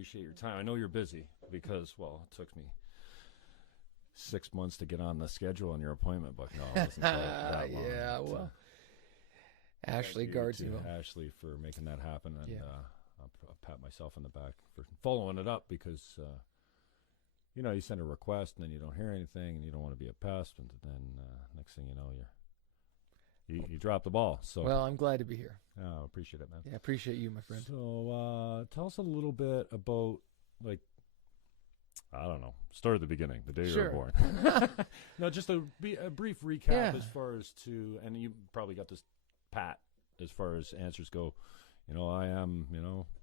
appreciate your time. I know you're busy because, well, it took me 6 months to get on the schedule on your appointment, but no, it wasn't that long. Yeah, well, Ashley guards you. Ashley for making that happen, and I'll pat myself on the back for following it up because, you send a request and then you don't hear anything and you don't want to be a pest, and then next thing you know, you drop the ball. So well, I'm glad to be here. I appreciate it, man. Yeah, I appreciate you, my friend. So tell us a little bit about, like, I don't know, start at the beginning, the day you were born. No, just a brief recap as far as and you probably got this pat as far as answers go. I am,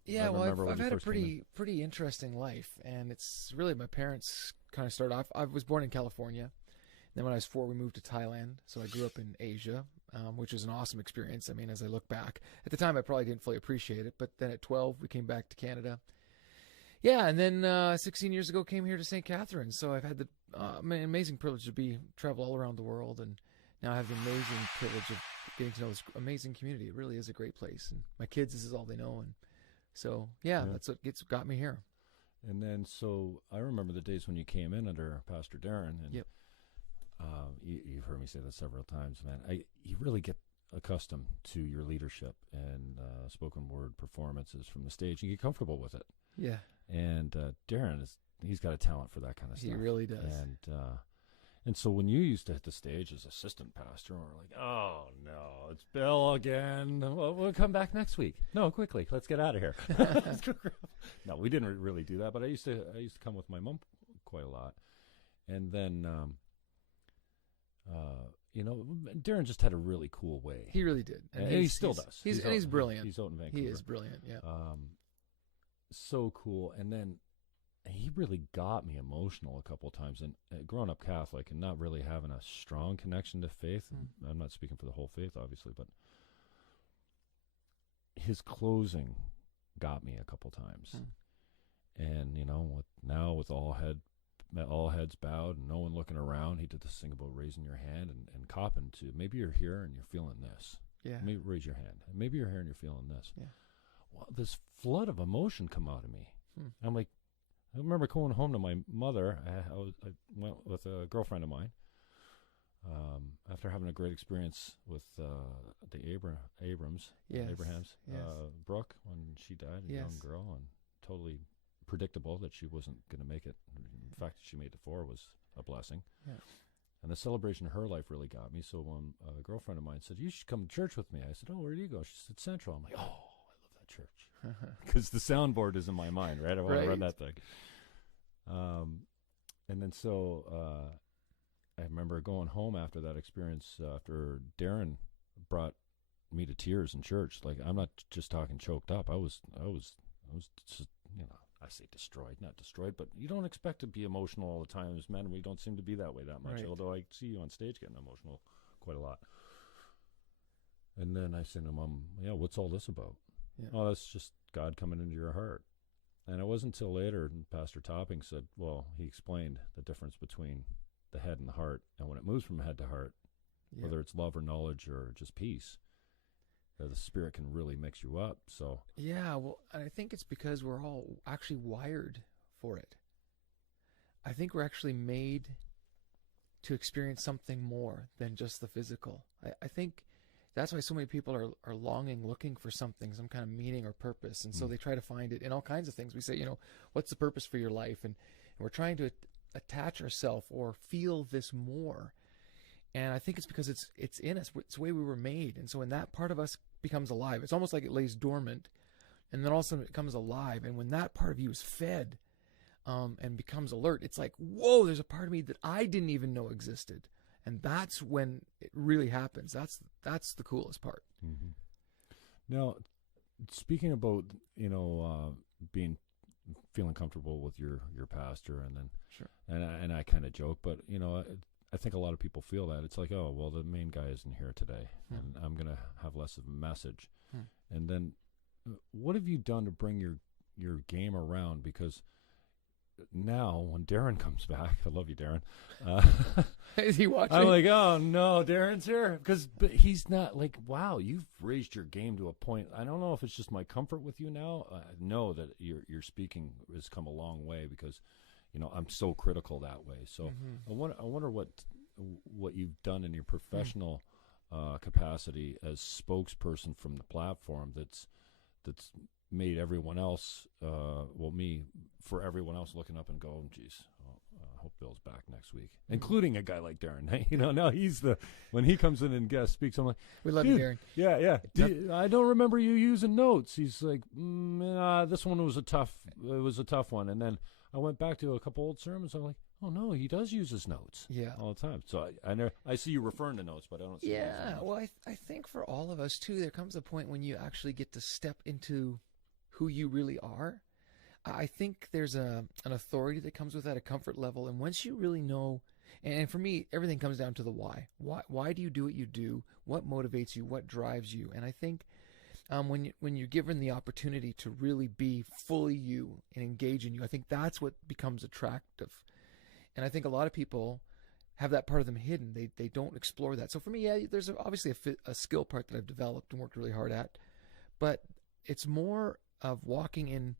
Yeah, well, I've had a pretty interesting life, and it's really my parents kind of started off. I was born in California. Then when I was 4, we moved to Thailand, so I grew up in Asia, which was an awesome experience. I mean, as I look back, at the time I probably didn't fully appreciate it, but then at 12 we came back to Canada. Yeah, and then 16 years ago came here to St. Catharines. So I've had the amazing privilege to travel all around the world, and now I have the amazing privilege of getting to know this amazing community. It really is a great place, and my kids, this is all they know, and so that's what got me here. And then, so I remember the days when you came in under Pastor Darren, and you've heard me say this several times, man. You really get accustomed to your leadership and spoken word performances from the stage. You get comfortable with it. Yeah. And Darren he's got a talent for that kind of stuff. He really does. And so when you used to hit the stage as assistant pastor, we're like, oh no, it's Bill again. Well, we'll come back next week. No, quickly, let's get out of here. No, we didn't really do that, but I used to come with my mom quite a lot. And then Darren just had a really cool way. He really did. And he still does. He's brilliant. He's out in Vancouver. He is brilliant, yeah. So cool. And then he really got me emotional a couple of times. And growing up Catholic and not really having a strong connection to faith, I'm not speaking for the whole faith, obviously, but his closing got me a couple times. And, with all heads bowed and no one looking around, he did this thing about raising your hand and copping to, maybe you're here and you're feeling this. Yeah. Maybe raise your hand. Maybe you're here and you're feeling this. Yeah. Well, this flood of emotion come out of me. I'm like, I remember going home to my mother. I went with a girlfriend of mine after having a great experience with the Abrahams, Brooke, when she died, a young girl, and totally predictable that she wasn't going to make it. The fact that she made it to 4 was a blessing. Yeah. And the celebration of her life really got me. So when a girlfriend of mine said, you should come to church with me, I said, oh, where do you go? She said, Central. I'm like, oh, I love that church. Because the soundboard is in my mind, right? I want to run that thing. And then so I remember going home after that experience, after Darren brought me to tears in church. Like, I'm not just talking choked up. I was just, I say destroyed, not destroyed, but you don't expect to be emotional all the time. As men, we don't seem to be that way that much, although I see you on stage getting emotional quite a lot. And then I said to Mom, what's all this about? Yeah. Oh, that's just God coming into your heart. And it wasn't until later Pastor Topping said, well, he explained the difference between the head and the heart. And when it moves from head to heart, whether it's love or knowledge or just peace, the Spirit can really mix you up. So well, I think it's because we're all actually wired for it. I think we're actually made to experience something more than just the physical. I think that's why so many people are looking for something, some kind of meaning or purpose. And so they try to find it in all kinds of things. We say, what's the purpose for your life? And we're trying to attach ourselves or feel this more. And I think it's because it's in us. It's the way we were made. And so when that part of us becomes alive, it's almost like it lays dormant, and then all of a sudden it comes alive. And when that part of you is fed and becomes alert, it's like, whoa, there's a part of me that I didn't even know existed. And that's when it really happens. That's the coolest part. Mm-hmm. Now, speaking about, feeling comfortable with your pastor, and then sure, and I kind of joke, but I think a lot of people feel that it's like, oh, well, the main guy isn't here today, and I'm going to have less of a message. And then, what have you done to bring your game around? Because now when Darren comes back, I love you, Darren. Is he watching? I'm like, oh no, Darren's here, but he's not. Like, wow, you've raised your game to a point. I don't know if it's just my comfort with you now. I know that your speaking has come a long way because, I'm so critical that way. So I wonder what you've done in your professional capacity as spokesperson from the platform that's made everyone else, for everyone else looking up and go, geez, I hope Bill's back next week, including a guy like Darren. Now when he comes in and guest speaks, I'm like, we love you, Darren. Yeah. I don't remember you using notes. He's like, this one was a tough one. And then I went back to a couple old sermons. I'm like, oh no, he does use his notes all the time. So I see you referring to notes, but I don't see notes. Well, I think for all of us too, there comes a point when you actually get to step into who you really are. I think there's an authority that comes with that, a comfort level. And once you really know, and for me, everything comes down to the why. Why do you do what you do? What motivates you? What drives you? And I think when you're given the opportunity to really be fully you and engage in you, I think that's what becomes attractive. And I think a lot of people have that part of them hidden. They don't explore that. So for me, there's obviously a skill part that I've developed and worked really hard at. But it's more of walking in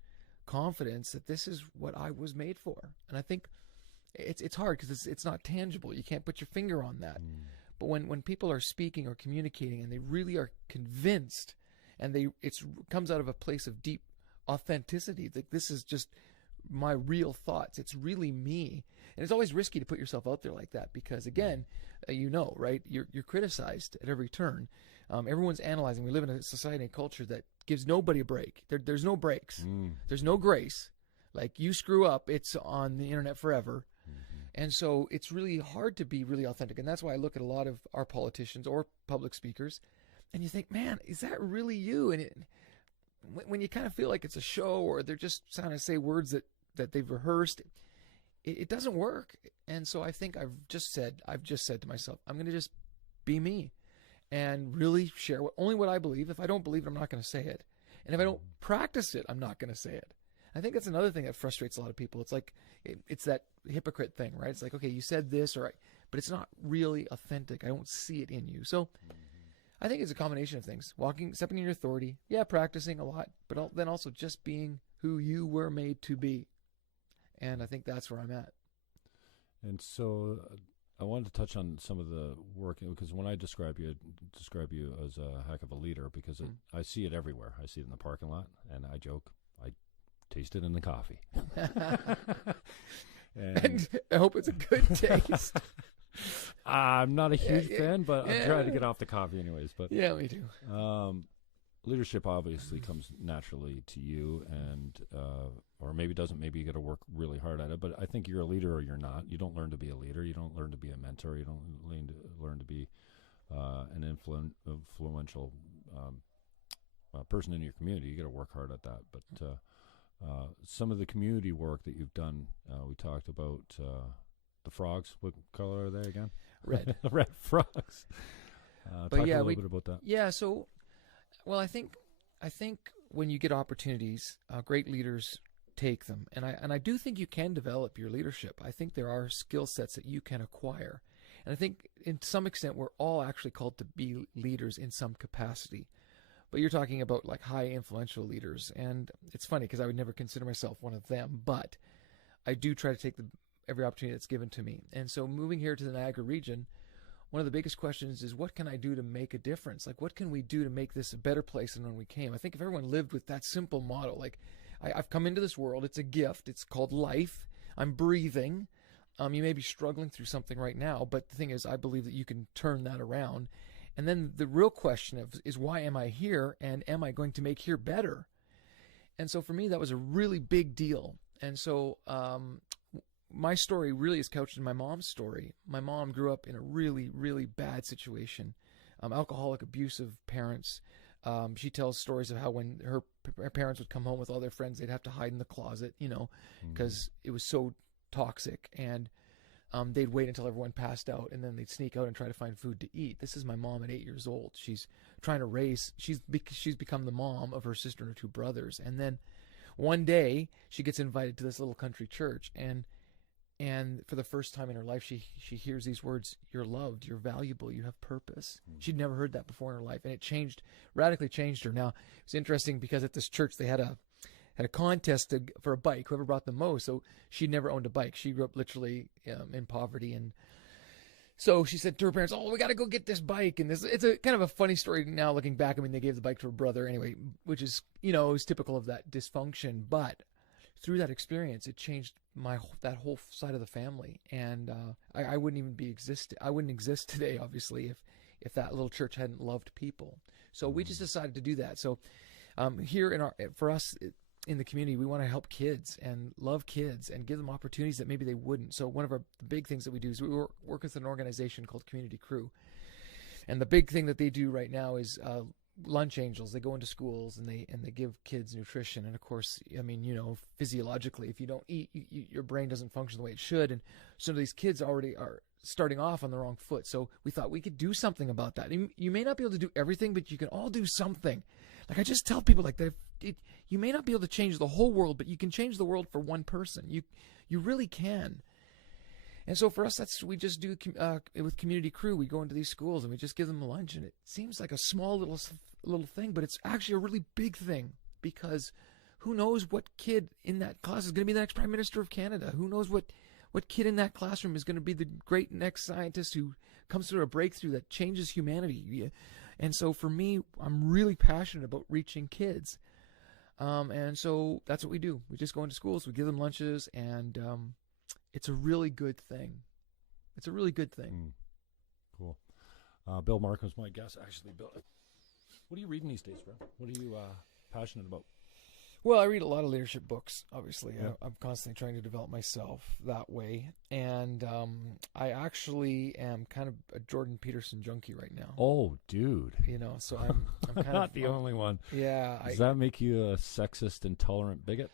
confidence that this is what I was made for. And I think it's hard because it's not tangible. You can't put your finger on that. But when people are speaking or communicating and they really are convinced and it comes out of a place of deep authenticity, like this is just my real thoughts. It's really me. And it's always risky to put yourself out there like that because, again, right? You're criticized at every turn. Everyone's analyzing. We live in a society and culture that gives nobody a break. There's no breaks. There's no grace. Like, you screw up, it's on the internet forever. And so it's really hard to be really authentic. And that's why I look at a lot of our politicians or public speakers and you think, man, is that really you? And when you kind of feel like it's a show or they're just trying to say words that they've rehearsed, it doesn't work. And so I think I've just said to myself, I'm going to just be me and really share only what I believe. If I don't believe it, I'm not going to say it. And if I don't practice it, I'm not going to say it. I think that's another thing that frustrates a lot of people. It's like, it's that hypocrite thing, right? It's like, okay, you said this, but it's not really authentic. I don't see it in you. So I think it's a combination of things. Stepping in your authority, practicing a lot, but then also just being who you were made to be. And I think that's where I'm at. And so I wanted to touch on some of the work, because when I describe you as a heck of a leader, because I see it everywhere. I see it in the parking lot, and I joke, I taste it in the coffee. and I hope it's a good taste. I'm not a huge fan, but I'm trying to get off the coffee anyways. But yeah, me too. Leadership obviously comes naturally to you, and or maybe doesn't. Maybe you got to work really hard at it. But I think you're a leader or you're not. You don't learn to be a leader. You don't learn to be a mentor. You don't learn to be an influential person in your community. You got to work hard at that. But some of the community work that you've done, we talked about the frogs. What color are they again? Red. Red frogs. Talk a little bit about that. Yeah. So, well, I think when you get opportunities, great leaders take them, and I do think you can develop your leadership. I think there are skill sets that you can acquire, and I think in some extent we're all actually called to be leaders in some capacity. But you're talking about like high influential leaders, and it's funny because I would never consider myself one of them, but I do try to take every opportunity that's given to me. And so moving here to the Niagara region, one of the biggest questions is, what can I do to make a difference? Like, what can we do to make this a better place than when we came? I think if everyone lived with that simple motto, like, I've come into this world, it's a gift, it's called life, I'm breathing. You may be struggling through something right now, but the thing is, I believe that you can turn that around. And then the real question is why am I here, and am I going to make here better? And so for me, that was a really big deal. And so my story really is couched in my mom's story. My mom grew up in a really, really bad situation, alcoholic, abusive parents. She tells stories of how when her parents would come home with all their friends, they'd have to hide in the closet, because it was so toxic. And they'd wait until everyone passed out, and then they'd sneak out and try to find food to eat. This is my mom at 8 years old. She's trying to raise. She's become the mom of her sister and her two brothers. And then one day she gets invited to this little country church, and for the first time in her life, she hears these words: "You're loved, you're valuable, you have purpose." She'd never heard that before in her life, and it radically changed her. Now, it's interesting because at this church they had a contest for a bike, whoever brought the most. So she'd never owned a bike. She grew up literally in poverty, and so she said to her parents, "Oh, we got to go get this bike." And it's a kind of a funny story now looking back. I mean, they gave the bike to her brother anyway, which is, is typical of that dysfunction. But through that experience, it changed that whole side of the family. And I wouldn't even I wouldn't exist today, obviously, if that little church hadn't loved people. So we just decided to do that. So here for us in the community, we want to help kids and love kids and give them opportunities that maybe they wouldn't. So one of the big things that we do is we work with an organization called Community Crew. And the big thing that they do right now is lunch angels. They go into schools and they give kids nutrition. And of course, I mean, physiologically, if you don't eat, your brain doesn't function the way it should. And so these kids already are starting off on the wrong foot. So we thought we could do something about that. You may not be able to do everything, but you can all do something. Like I just tell people like that, you may not be able to change the whole world, but you can change the world for one person. You really can. And so for us, we just do with Community Crew. We go into these schools and we just give them lunch, and it seems like a small little thing, but it's actually a really big thing, because who knows what kid in that class is going to be the next Prime Minister of Canada? Who knows what kid in that classroom is going to be the great next scientist who comes through a breakthrough that changes humanity? And so for me, I'm really passionate about reaching kids. And so that's what we do. We just go into schools, we give them lunches, and it's a really good thing. It's a really good thing. Cool. Bill Markham's my guest. Actually, Bill, what are you reading these days, bro? What are you passionate about? Well, I read a lot of leadership books, obviously. Yeah. I'm constantly trying to develop myself that way. And I actually am kind of a Jordan Peterson junkie right now. Oh, dude. So I'm kind not the only one. Yeah. Does that make you a sexist, intolerant bigot?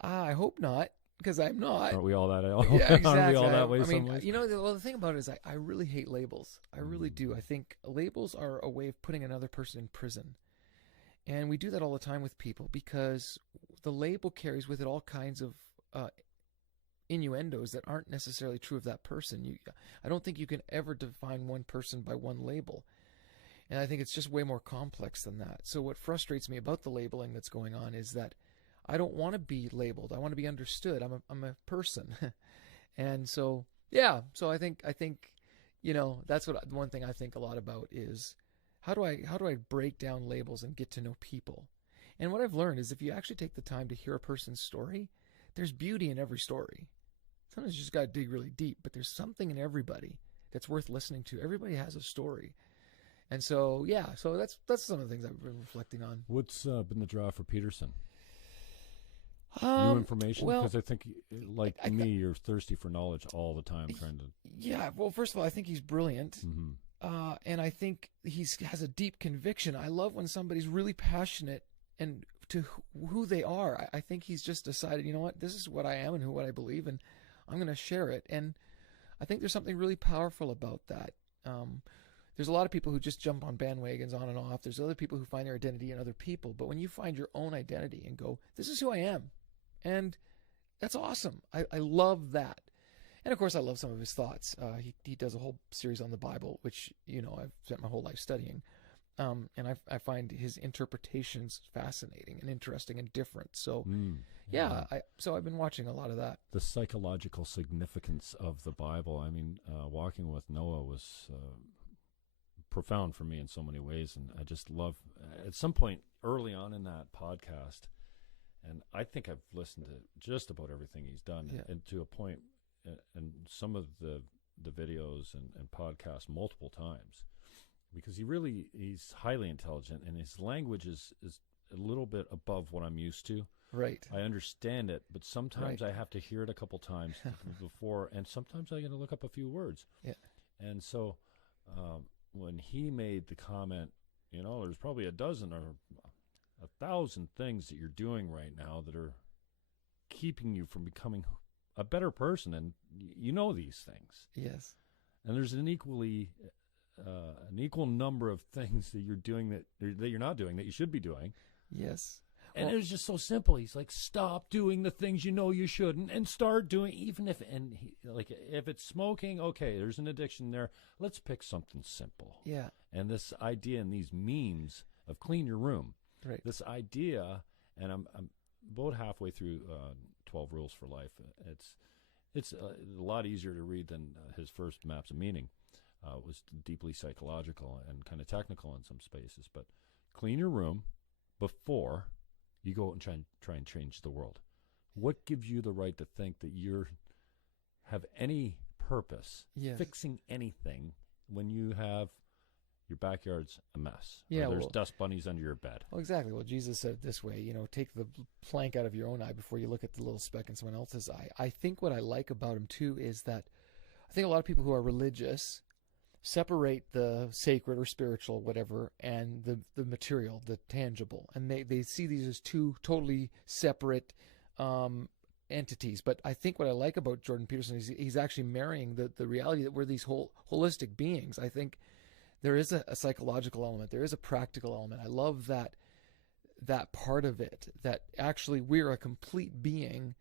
I hope not, because I'm not. Aren't we all that? Yeah, exactly. Aren't we all that way? I mean, ways? the thing about it is I really hate labels. I really do. I think labels are a way of putting another person in prison. And we do that all the time with people, because the label carries with it all kinds of innuendos that aren't necessarily true of that person. I don't think you can ever define one person by one label. And I think it's just way more complex than that. So what frustrates me about the labeling that's going on is that I don't want to be labeled. I want to be understood. I'm a person. And so, yeah. So I think that's one thing I think a lot about is, how do I break down labels and get to know people? And what I've learned is if you actually take the time to hear a person's story, there's beauty in every story. Sometimes you just got to dig really deep, but there's something in everybody that's worth listening to. Everybody has a story. And so, yeah, so that's some of the things I've been reflecting on. What's been the draw for Peterson? New information? Because I think, me, you're thirsty for knowledge all the time, trying to... Yeah, well, first of all, I think he's brilliant. Mm-hmm. And I think he has a deep conviction. I love when somebody's really passionate and to who they are. I think he's just decided, you know what, this is what I am and what I believe, and I'm going to share it. And I think there's something really powerful about that. There's a lot of people who just jump on bandwagons on and off. There's other people who find their identity in other people. But when you find your own identity and go, this is who I am, and that's awesome. I love that. And of course, I love some of his thoughts. He does a whole series on the Bible, which I've spent my whole life studying, and I find his interpretations fascinating and interesting and different. So, so I've been watching a lot of that. The psychological significance of the Bible. I mean, walking with Noah was profound for me in so many ways, and I just love. At some point early on in that podcast, and I think I've listened to just about everything he's done, and to a point. And some of the videos and podcasts multiple times, because he's highly intelligent, and his language is a little bit above what I'm used to. Right. I understand it, but sometimes I have to hear it a couple times before, and sometimes I got to look up a few words. Yeah. And so when he made the comment, there's probably a dozen or 1,000 things that you're doing right now that are keeping you from becoming a better person, and these things. Yes. And there's an equal number of things that you're doing that you're not doing that you should be doing. Yes. And it was just so simple. He's like, stop doing the things you know you shouldn't and start doing, if it's smoking, okay, there's an addiction there. Let's pick something simple. Yeah. And this idea and these memes of clean your room. Right. This idea, and I'm about halfway through 12 Rules for Life. It's a lot easier to read than his first Maps of Meaning. It was deeply psychological and kind of technical in some spaces. But clean your room before you go out and try and change the world. What gives you the right to think that you have any purpose fixing anything when you have your backyard's a mess? Yeah, there's dust bunnies under your bed. Well, exactly. Well, Jesus said it this way, take the plank out of your own eye before you look at the little speck in someone else's eye. I think what I like about him, too, is that I think a lot of people who are religious separate the sacred or spiritual, whatever, and the material, the tangible. And they see these as two totally separate entities. But I think what I like about Jordan Peterson is he's actually marrying the reality that we're these holistic beings. I think there is a psychological element. There is a practical element. I love that part of it, that actually we're a complete being,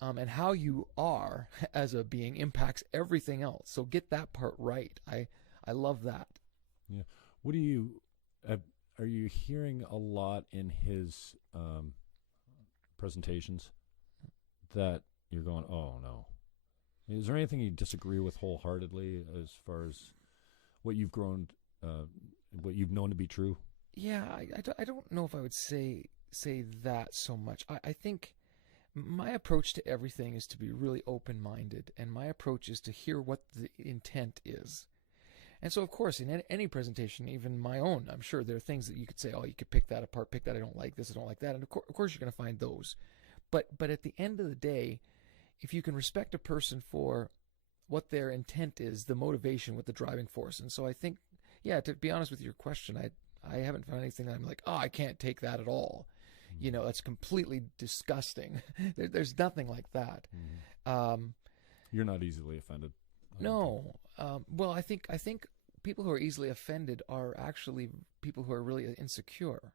and how you are as a being impacts everything else. So get that part right. I love that. Yeah. What do you are you hearing a lot in his presentations that you're going, oh no? Is there anything you disagree with wholeheartedly as far as what you've grown, what you've known to be true? Yeah, I don't know if I would say that so much. I think my approach to everything is to be really open-minded, and my approach is to hear what the intent is. And so, of course, in any presentation, even my own, I'm sure there are things that you could say, oh, you could pick that apart, pick that, I don't like this, I don't like that. And of course you're going to find those. But at the end of the day, if you can respect a person for what their intent is, the motivation with the driving force. And so I think, yeah, to be honest with your question, I haven't found anything that I'm like, oh, I can't take that at all. That's completely disgusting. There's nothing like that. Mm-hmm. You're not easily offended. No. Well, I think people who are easily offended are actually people who are really insecure.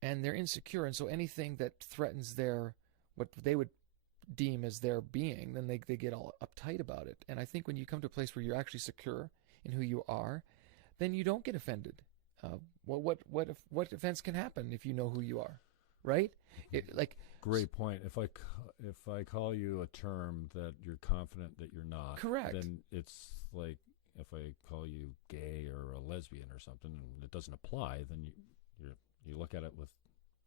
And they're insecure, and so anything that threatens what they would deem as their being, then they get all uptight about it. And I think when you come to a place where you're actually secure in who you are, then you don't get offended. What offense can happen if you know who you are, right? Great point. If I call you a term that you're confident that you're not, correct, then it's like if I call you gay or a lesbian or something and it doesn't apply, then you look at it with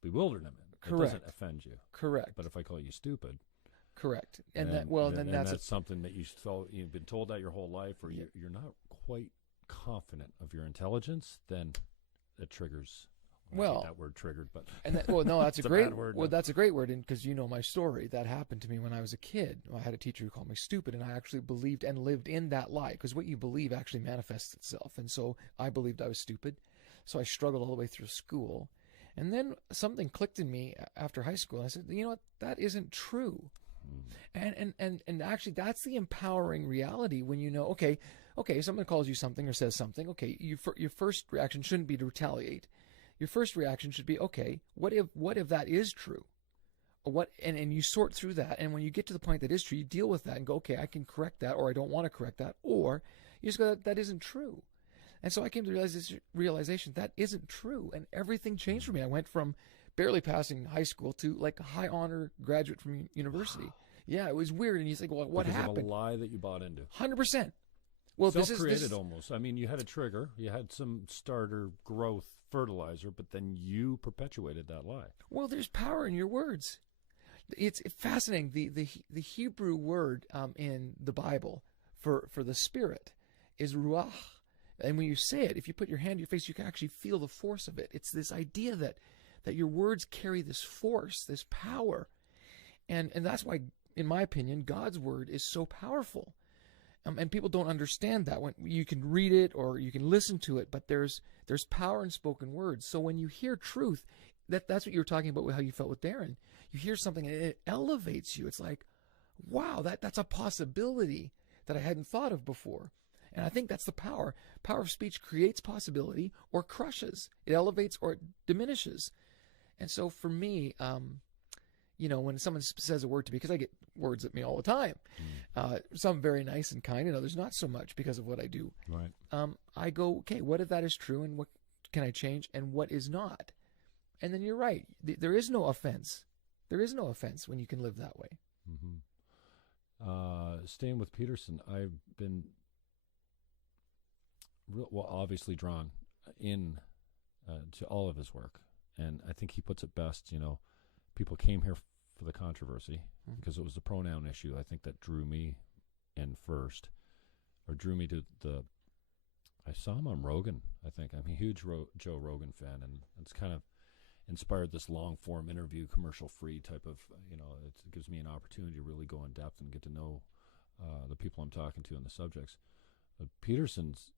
bewilderment. Correct. It doesn't offend you. Correct. But if I call you stupid, correct, then that's something that you've been told that your whole life, or you're not quite confident of your intelligence, then it triggers. Well, that word triggered, but that's a great word. Well, that's a great word, because you know my story. That happened to me when I was a kid. I had a teacher who called me stupid, and I actually believed and lived in that lie, because what you believe actually manifests itself. And so I believed I was stupid, so I struggled all the way through school, and then something clicked in me after high school. And I said, you know what, that isn't true. And actually, that's the empowering reality when you know, okay, someone calls you something or says something. Okay, your first reaction shouldn't be to retaliate. Your first reaction should be, okay, what if that is true? And you sort through that, and when you get to the point that is true, you deal with that and go, okay, I can correct that, or I don't want to correct that, or you just go, that isn't true. And so I came to the realization that isn't true, and everything changed for me. I went from barely passing high school to like a high honor graduate from university. Wow. Yeah, it was weird, and you think, well, what happened? Because of a lie that you bought into. 100%. Well, self-created almost. I mean, you had a trigger, you had some starter growth fertilizer, but then you perpetuated that lie. Well, there's power in your words. It's fascinating. The Hebrew word in the Bible for the spirit is ruach. And when you say it, if you put your hand to your face, you can actually feel the force of it. It's this idea that your words carry this force, this power. And that's why, in my opinion, God's word is so powerful. And people don't understand that. When you can read it or you can listen to it, but there's power in spoken words. So when you hear truth, that's what you were talking about with how you felt with Darren. You hear something and it elevates you. It's like, wow, that's a possibility that I hadn't thought of before. And I think that's the power. Power of speech creates possibility or crushes. It elevates or it diminishes. And so for me, when someone says a word to me, because I get words at me all the time, some very nice and kind, and others not so much because of what I do. Right. I go, okay, what if that is true, and what can I change, and what is not? And then you're right. There is no offense. There is no offense when you can live that way. Mm-hmm. Staying with Peterson, I've been obviously drawn in to all of his work, and I think he puts it best. People came here for the controversy because it was the pronoun issue. I think that drew me in first, or drew me to the. I saw him on Rogan. I think I'm a huge Joe Rogan fan, and it's kind of inspired this long form interview, commercial free type of. It gives me an opportunity to really go in depth and get to know the people I'm talking to and the subjects. But Peterson's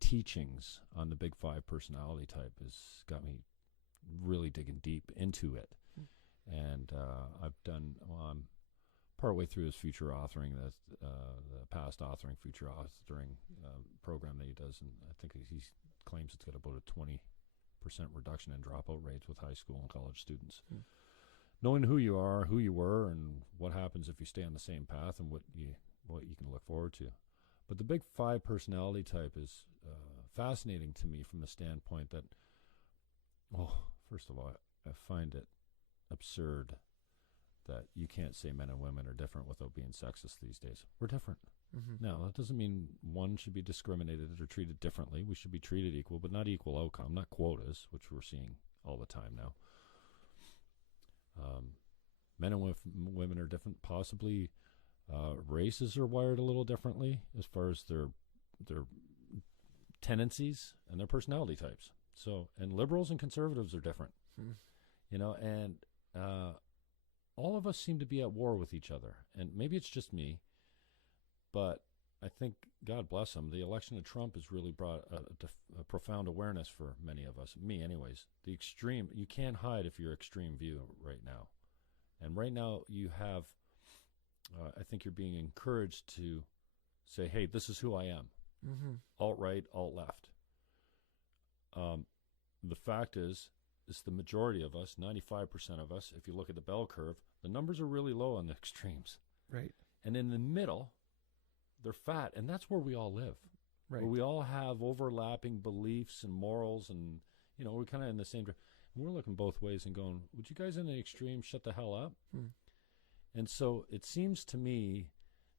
teachings on the Big Five personality type has got me really digging deep into it. And I'm partway through his future authoring, the past authoring, future authoring program that he does, and I think he claims it's got about a 20% reduction in dropout rates with high school and college students. Knowing who you are, who you were, and what happens if you stay on the same path, and what you can look forward to. But the Big Five personality type is fascinating to me from the standpoint that, first of all, I find it absurd that you can't say men and women are different without being sexist these days. We're different. Mm-hmm. Now, that doesn't mean one should be discriminated or treated differently. We should be treated equal, but not equal outcome, not quotas, which we're seeing all the time now. Men and women are different. Possibly races are wired a little differently as far as their tendencies and their personality types. So, and liberals and conservatives are different. And all of us seem to be at war with each other. And maybe it's just me, but I think, God bless him, the election of Trump has really brought a profound awareness for many of us, me anyways. The extreme, you can't hide if you're extreme view right now. And right now you have, I think you're being encouraged to say, hey, this is who I am. Mm-hmm. Alt-right, alt-left. The fact is the majority of us, 95% of us, if you look at the bell curve, the numbers are really low on the extremes. Right. And in the middle, they're fat, and that's where we all live. Right. Where we all have overlapping beliefs and morals, and, we're kind of in the same... We're looking both ways and going, would you guys in the extreme shut the hell up? And so it seems to me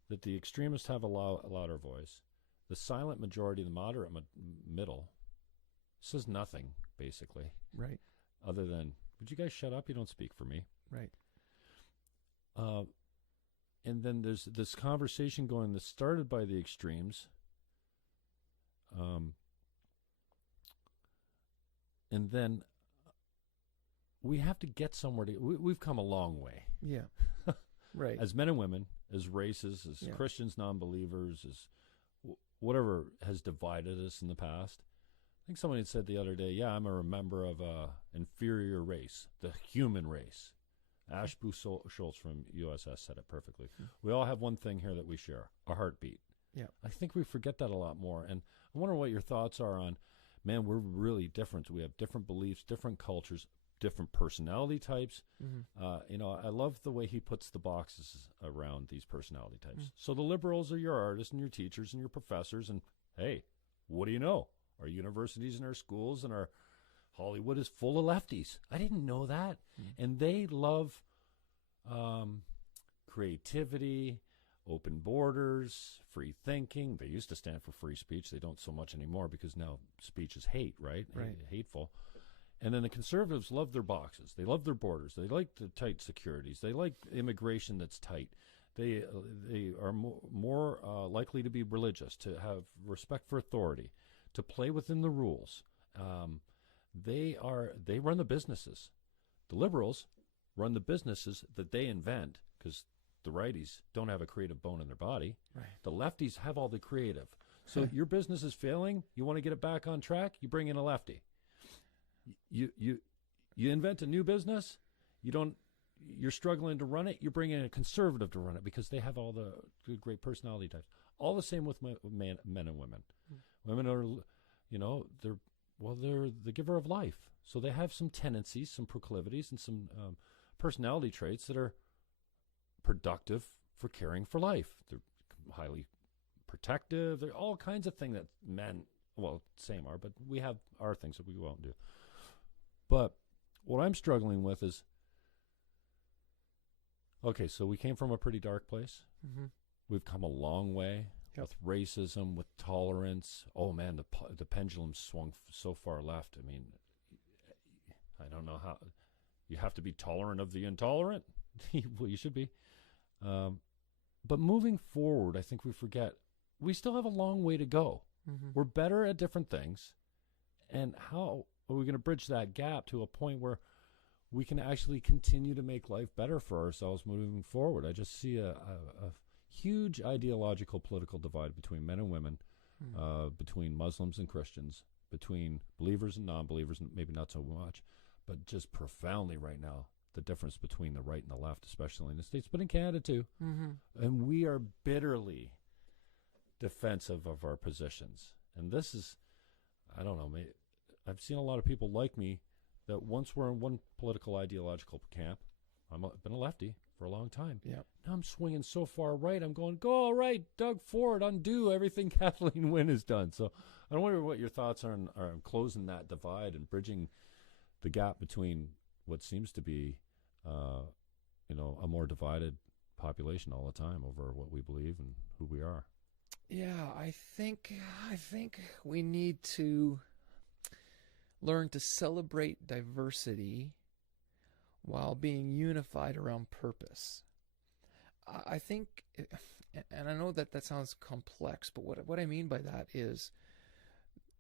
that the extremists have a louder voice. The silent majority, the moderate middle, says nothing, basically. Right. Other than, would you guys shut up? You don't speak for me. Right. And then there's this conversation going that started by the extremes. And then we have to get somewhere we've come a long way. Yeah. Right. As men and women, as races, as Christians, non-believers, as whatever has divided us in the past. I think somebody had said the other day, I'm a member of a inferior race, the human race. Ashbu Schultz from USS said it perfectly. We all have one thing here that we share, a heartbeat. Yeah. I think we forget that a lot more. And I wonder what your thoughts are on, man, we're really different. We have different beliefs, different cultures, different personality types. Mm-hmm. I love the way he puts the boxes around these personality types. So the liberals are your artists and your teachers and your professors. And, hey, what do you know? Our universities and our schools and our Hollywood is full of lefties. I didn't know that. And they love creativity, open borders, free thinking. They used to stand for free speech. They don't so much anymore because now speech is hate, right? Hateful. And then the conservatives love their boxes. They love their borders. They like the tight securities. They like immigration that's tight. They are more likely to be religious, to have respect for authority, to play within the rules. They run the businesses. The liberals run the businesses that they invent, because the righties don't have a creative bone in their body. Right. The lefties have all the creative. So your business is failing. You want to get it back on track. You bring in a lefty. You invent a new business. You're struggling to run it. You bring in a conservative to run it because they have all the great personality types. All the same with men and women. Women are, well, they're the giver of life. So they have some tendencies, some proclivities, and some personality traits that are productive for caring for life. They're highly protective. There are all kinds of things that men, well, same are, but we have our things that we won't do. But what I'm struggling with is, okay, so we came from a pretty dark place. Mm-hmm. We've come a long way with racism, with tolerance. Oh, man, the pendulum swung so far left. I mean, I don't know how. You have to be tolerant of the intolerant. Well, you should be. But moving forward, I think we forget we still have a long way to go. Mm-hmm. We're better at different things. And how are we going to bridge that gap to a point where we can actually continue to make life better for ourselves moving forward? I just see a huge ideological political divide between men and women, between Muslims and Christians, between believers and non-believers, and maybe not so much, but just profoundly right now, the difference between the right and the left, especially in the States, but in Canada too. Mm-hmm. And we are bitterly defensive of our positions. And this is, I don't know, I've seen a lot of people like me that once were in one political ideological camp. I've been a lefty for a long time. Yeah. Now I'm swinging so far right, I'm going, go all right, Doug Ford, undo everything Kathleen Wynne has done. So I wonder what your thoughts are on closing that divide and bridging the gap between what seems to be, a more divided population all the time over what we believe and who we are. Yeah, I think we need to learn to celebrate diversity while being unified around purpose. I think, and I know that sounds complex, but what I mean by that is,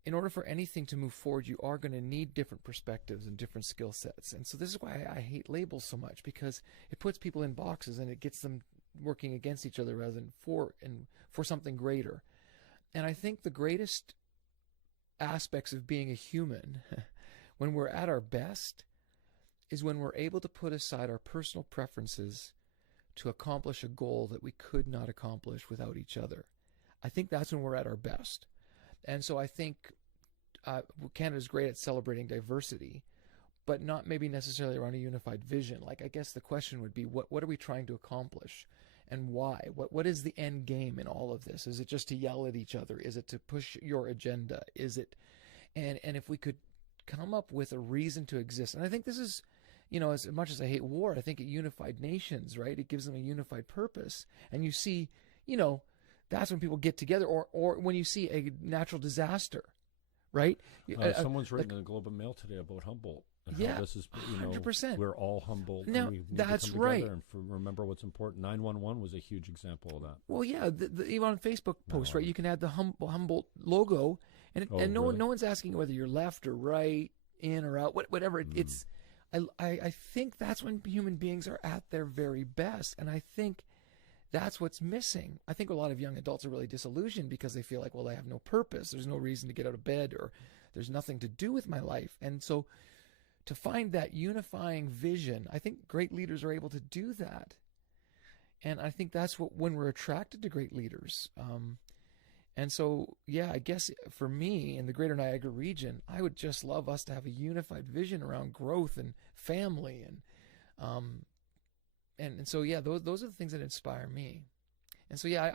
in order for anything to move forward, you are going to need different perspectives and different skill sets. And so this is why I hate labels so much, because it puts people in boxes and it gets them working against each other rather than for something greater. And I think the greatest aspects of being a human, when we're at our best, is when we're able to put aside our personal preferences to accomplish a goal that we could not accomplish without each other. I think that's when we're at our best. And so I think Canada's great at celebrating diversity, but not maybe necessarily around a unified vision. Like, I guess the question would be, what are we trying to accomplish and why? What is the end game in all of this? Is it just to yell at each other? Is it to push your agenda? Is it, and if we could come up with a reason to exist, and I think this is, as much as I hate war, I think it unified nations, right? It gives them a unified purpose. And you see, that's when people get together, or when you see a natural disaster, right? Someone's written in the Globe and Mail today about Humboldt. And how this is, 100%. We're all humble. Now, that's right. And remember what's important. 911 was a huge example of that. Well, yeah, even on Facebook posts, right? You can add the Humboldt logo, and no one's asking whether you're left or right, in or out, whatever. It's, I think that's when human beings are at their very best, and I think that's what's missing. I think a lot of young adults are really disillusioned because they feel like, well, I have no purpose. There's no reason to get out of bed, or there's nothing to do with my life. And so to find that unifying vision, I think great leaders are able to do that. And I think that's when we're attracted to great leaders. And so, yeah, I guess for me in the Greater Niagara region, I would just love us to have a unified vision around growth and family and so, yeah, those are the things that inspire me. And so, yeah,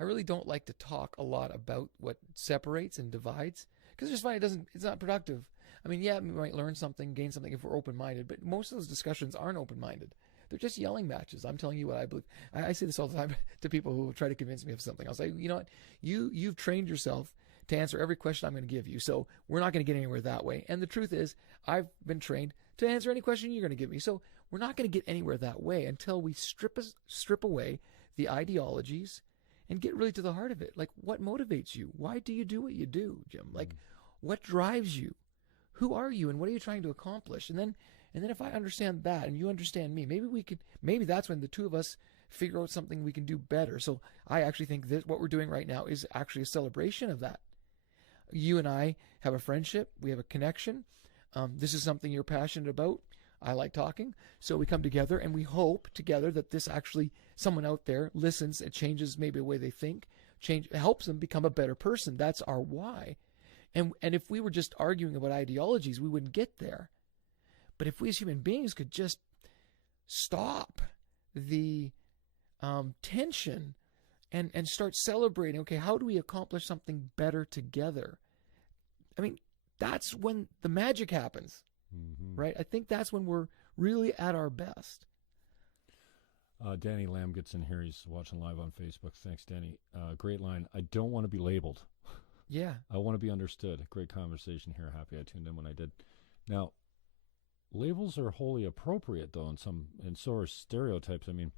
I really don't like to talk a lot about what separates and divides, because I just find it's not productive. I mean, yeah, we might learn something, gain something if we're open-minded, but most of those discussions aren't open-minded. They're just yelling matches. I'm telling you what I believe. I say this all the time to people who try to convince me of something. I'll say, you know what, you've trained yourself to answer every question I'm going to give you, so we're not going to get anywhere that way. And the truth is, I've been trained to answer any question you're going to give me, so we're not going to get anywhere that way until we strip away the ideologies and get really to the heart of it. Like, what motivates you? Why do you do what you do, Jim? Like, what drives you? Who are you, and what are you trying to accomplish? And then if I understand that and you understand me, maybe that's when the two of us figure out something we can do better. So I actually think that what we're doing right now is actually a celebration of that. You and I have a friendship. We have a connection. This is something you're passionate about. I like talking. So we come together and we hope together that this actually, someone out there listens. It changes maybe the way they think, helps them become a better person. That's our why. And if we were just arguing about ideologies, we wouldn't get there. But if we as human beings could just stop the tension and start celebrating, okay, how do we accomplish something better together? I mean, that's when the magic happens, right? I think that's when we're really at our best. Danny Lamb gets in here. He's watching live on Facebook. Thanks, Danny. Great line. I don't want to be labeled. Yeah. I want to be understood. Great conversation here. Happy I tuned in when I did. Now, labels are wholly appropriate, though, and so are stereotypes. I mean,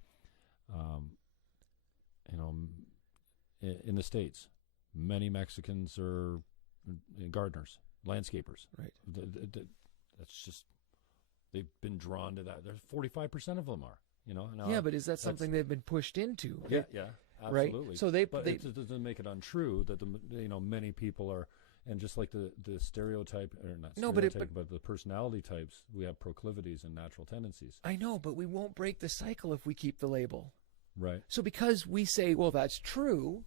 in the States, many Mexicans are gardeners, landscapers. Right. That's just, they've been drawn to that. There's 45% of them are. Yeah, but is that something they've been pushed into? Yeah, absolutely. Right. So it doesn't make it untrue that many people are, and just like the stereotype, or not stereotype, but the personality types, we have proclivities and natural tendencies. I know, but we won't break the cycle if we keep the label. Right. So because we say, well, that's true,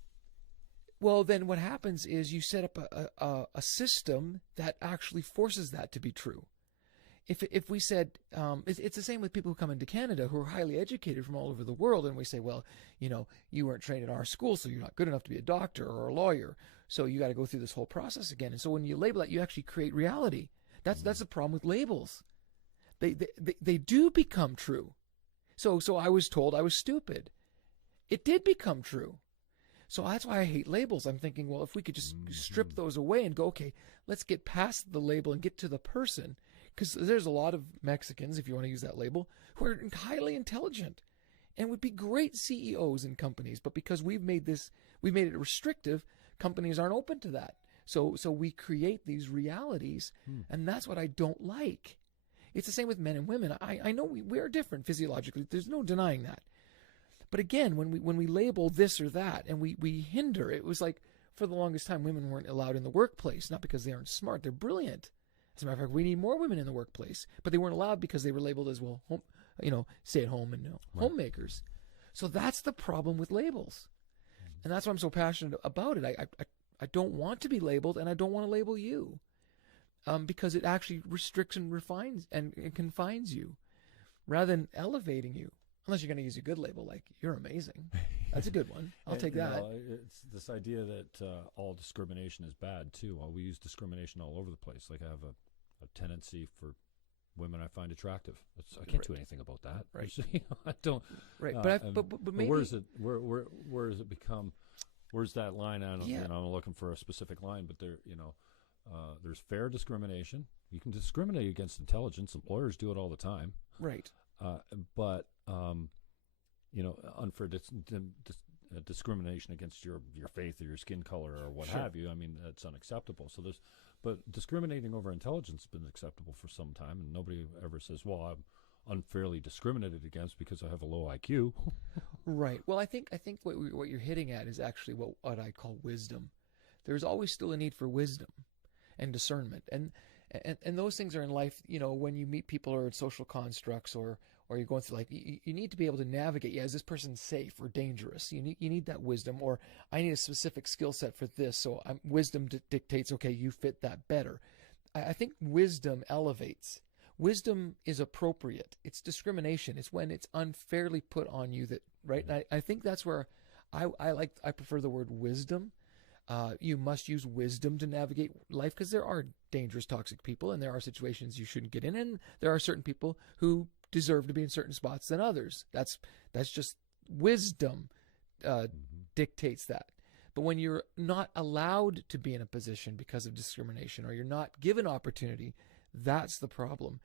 well, then what happens is you set up a system that actually forces that to be true. If we said, it's the same with people who come into Canada who are highly educated from all over the world, and we say, well, you weren't trained in our school, so you're not good enough to be a doctor or a lawyer, so you got to go through this whole process again. And so when you label that, you actually create reality. That's the problem with labels. They do become true. So I was told I was stupid. It did become true. So that's why I hate labels. I'm thinking, well, if we could just strip those away and go, okay, let's get past the label and get to the person. Because there's a lot of Mexicans, if you want to use that label, who are highly intelligent and would be great CEOs in companies. But because we've made it restrictive, companies aren't open to that. So we create these realities, and that's what I don't like. It's the same with men and women. I know we are different physiologically. There's no denying that. But again, when we label this or that and we hinder, it was like for the longest time women weren't allowed in the workplace, not because they aren't smart, they're brilliant. As a matter of fact, we need more women in the workplace, but they weren't allowed because they were labeled as, well, stay at home and homemakers. So that's the problem with labels. And that's why I'm so passionate about it. I don't want to be labeled, and I don't want to label you, because it actually restricts and refines and confines you rather than elevating you. Unless you're going to use a good label, like you're amazing. That's a good one. I'll take that. It's this idea that all discrimination is bad too. We use discrimination all over the place. Like I have a tendency for women I find attractive. I can't do anything about that. Right. I don't. Right. But maybe where does it become? Where's that line? I don't. Yeah. I'm looking for a specific line, but there's fair discrimination. You can discriminate against intelligence. Employers do it all the time. Right. But unfair discrimination against your faith or your skin color or what have you. I mean, that's unacceptable. But discriminating over intelligence has been acceptable for some time, and nobody ever says, "Well, I'm unfairly discriminated against because I have a low IQ." Right. Well, I think what you're hitting at is actually what I call wisdom. There's always still a need for wisdom and discernment, and those things are in life. When you meet people or in social constructs or you're going through life, you need to be able to navigate. Yeah, is this person safe or dangerous? You need that wisdom, or I need a specific skill set for this. So wisdom dictates, okay, you fit that better. I think wisdom elevates. Wisdom is appropriate. It's discrimination. It's when it's unfairly put on you that, right? And I think that's where I prefer the word wisdom. You must use wisdom to navigate life, because there are dangerous, toxic people, and there are situations you shouldn't get in, and there are certain people who deserve to be in certain spots than others. That's just wisdom dictates that. But when you're not allowed to be in a position because of discrimination, or you're not given opportunity, that's the problem.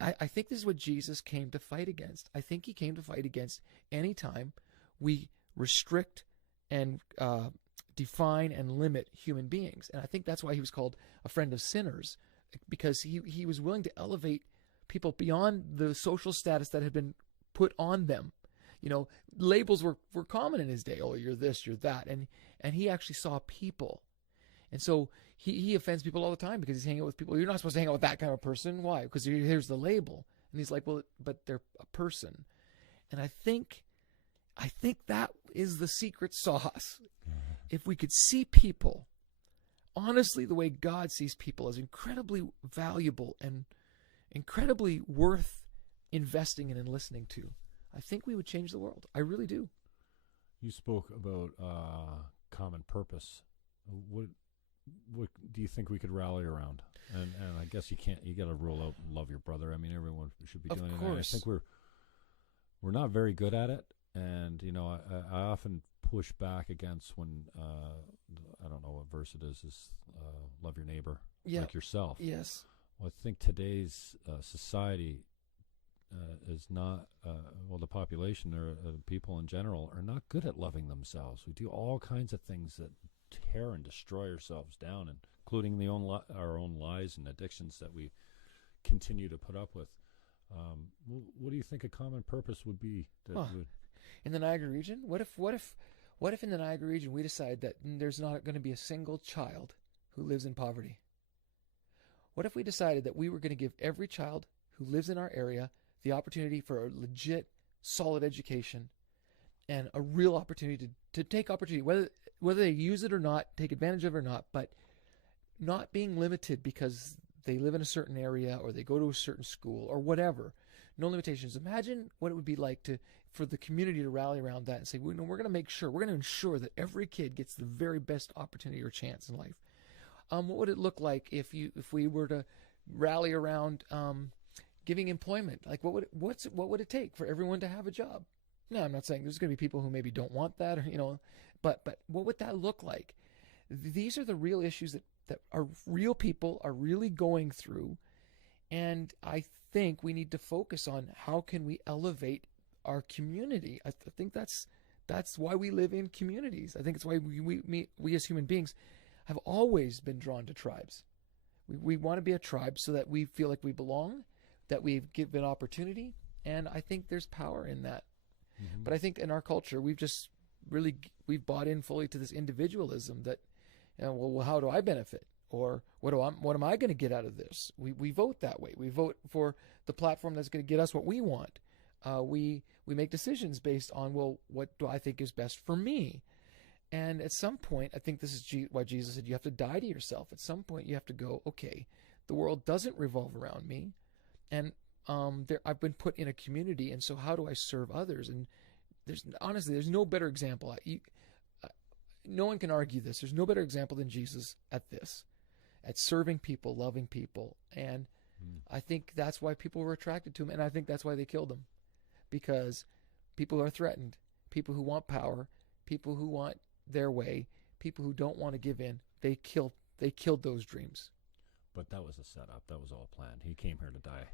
I think this is what Jesus came to fight against. I think he came to fight against any time we restrict and define and limit human beings. And I think that's why he was called a friend of sinners, because he was willing to elevate people beyond the social status that had been put on them. Labels were common in his day. Oh, you're this, you're that. And he actually saw people. And so he offends people all the time because he's hanging out with people. You're not supposed to hang out with that kind of person. Why? Because here's the label. And he's like, well, but they're a person. And I think that is the secret sauce. If we could see people honestly the way God sees people as incredibly valuable and incredibly worth investing in and listening to, I think we would change the world. I really do. You spoke about common purpose. What do you think we could rally around? And I guess you got to rule out love your brother. I mean, everyone should be doing it. I think we're not very good at it. And, you know, I often push back against when, I don't know what verse it is love your neighbor like yourself. Yes. Well, I think today's society is not, the population or people in general are not good at loving themselves. We do all kinds of things that tear and destroy ourselves down, including our own lies and addictions that we continue to put up with. What do you think a common purpose would be? In the Niagara region? What if in the Niagara region we decide that there's not going to be a single child who lives in poverty? What if we decided that we were going to give every child who lives in our area the opportunity for a legit, solid education and a real opportunity to take opportunity, whether they use it or not, take advantage of it or not, but not being limited because they live in a certain area or they go to a certain school or whatever. No limitations. Imagine what it would be like for the community to rally around that and say, we're going to make sure, we're going to ensure that every kid gets the very best opportunity or chance in life. What would it look like if we were to rally around giving employment? Like what would it take for everyone to have a job? No, I'm not saying there's going to be people who maybe don't want that, or but what would that look like? These are the real issues that are real people are really going through, and I think we need to focus on how can we elevate our community. I think that's why we live in communities. I think it's why we as human beings have always been drawn to tribes. We want to be a tribe so that we feel like we belong, that we've given opportunity, and I think there's power in that. Mm-hmm. But I think in our culture, we've bought in fully to this individualism that, well, how do I benefit? Or what am I going to get out of this? We vote that way. We vote for the platform that's going to get us what we want. We make decisions based on, well, what do I think is best for me? And at some point, I think this is why Jesus said you have to die to yourself. At some point, you have to go, okay, the world doesn't revolve around me, and I've been put in a community, and so how do I serve others? And there's no better example. No one can argue this. There's no better example than Jesus at this, at serving people, loving people. And I think that's why people were attracted to him, and I think that's why they killed him, because people are threatened, people who want power, people who want their way, people who don't want to give in. They killed those dreams. But that was a setup. That was all planned. He came here to die.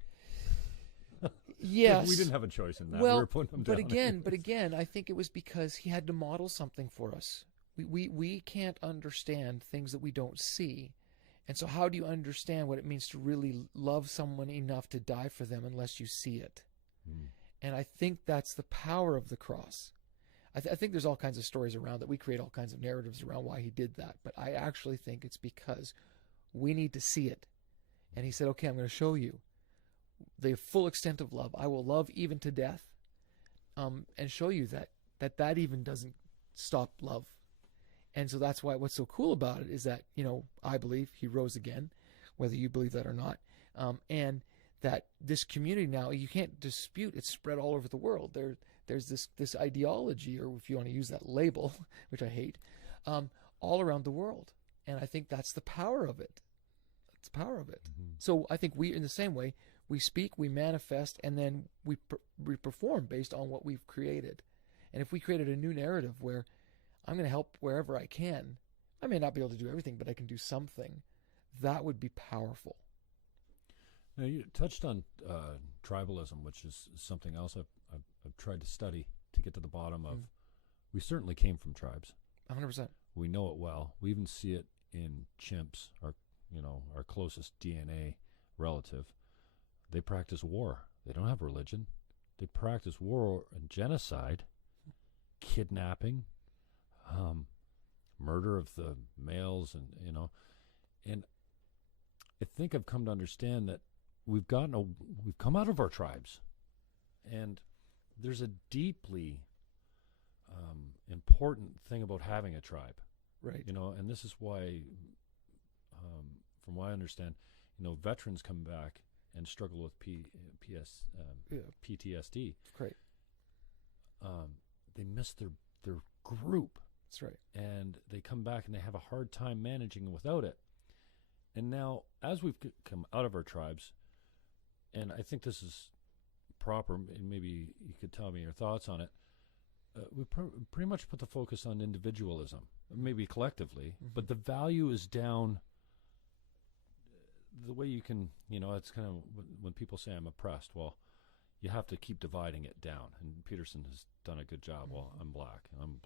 Yes. We didn't have a choice in that. Well, we were putting him down. But again, I think it was because he had to model something for us. We can't understand things that we don't see. And so how do you understand what it means to really love someone enough to die for them unless you see it? And I think that's the power of the cross. I think there's all kinds of stories around that. We create all kinds of narratives around why he did that. But I actually think it's because we need to see it. And he said, okay, I'm going to show you the full extent of love. I will love even to death, and show you that even doesn't stop love. And so that's why what's so cool about it is that, I believe he rose again, whether you believe that or not. And that this community now, you can't dispute, it's spread all over the world. There's this ideology, or if you want to use that label, which I hate, all around the world. And I think that's the power of it. That's the power of it. Mm-hmm. So I think we, in the same way, we speak, we manifest, and then we perform based on what we've created. And if we created a new narrative where I'm going to help wherever I can, I may not be able to do everything, but I can do something, that would be powerful. Now, you touched on tribalism, which is something else I've tried to study to get to the bottom of. We certainly came from tribes. 100%. We know it well. We even see it in chimps, our closest DNA relative. They practice war. They don't have religion. They practice war and genocide, kidnapping, murder of the males, and I think I've come to understand that we've come out of our tribes, and there's a deeply important thing about having a tribe, right? And this is why from what I understand, veterans come back and struggle with PTSD. Great. They miss their group. That's right. And they come back and they have a hard time managing without it. And now, as we've come out of our tribes, and I think this is proper, and maybe you could tell me your thoughts on it, we pretty much put the focus on individualism, maybe collectively, but the value is down. The way you can, it's kind of when people say I'm oppressed, well, you have to keep dividing it down. And Peterson has done a good job. Well, I'm black and I'm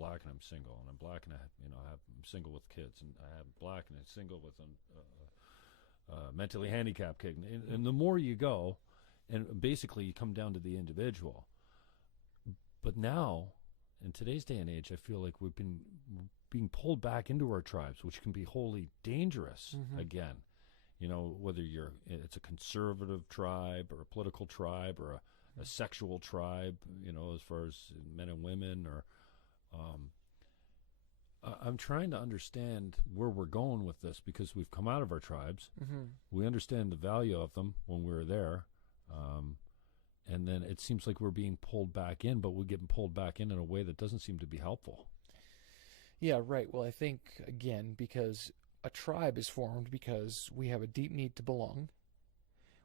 single, and I'm black and I'm single with kids, and I have black and I'm single with a mentally handicapped kid. And the more you go, and basically you come down to the individual. But now, in today's day and age, I feel like we've been being pulled back into our tribes, which can be wholly dangerous again. Whether it's a conservative tribe or a political tribe or a sexual tribe, as far as men and women, or I'm trying to understand where we're going with this, because we've come out of our tribes. We understand the value of them when we were there. And then it seems like we're being pulled back in, but we're getting pulled back in a way that doesn't seem to be helpful. Yeah, right. Well, I think, again, because a tribe is formed because we have a deep need to belong.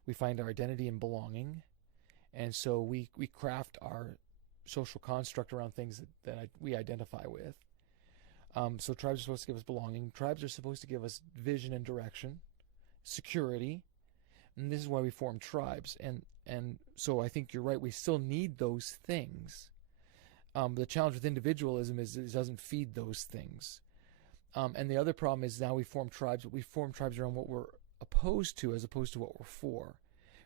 We find our identity in belonging. And so we craft our social construct around things that we identify with. So tribes are supposed to give us belonging. Tribes are supposed to give us vision and direction, security. And this is why we form tribes. And so I think you're right. We still need those things. The challenge with individualism is it doesn't feed those things. And the other problem is now we form tribes, but we form tribes around what we're opposed to as opposed to what we're for.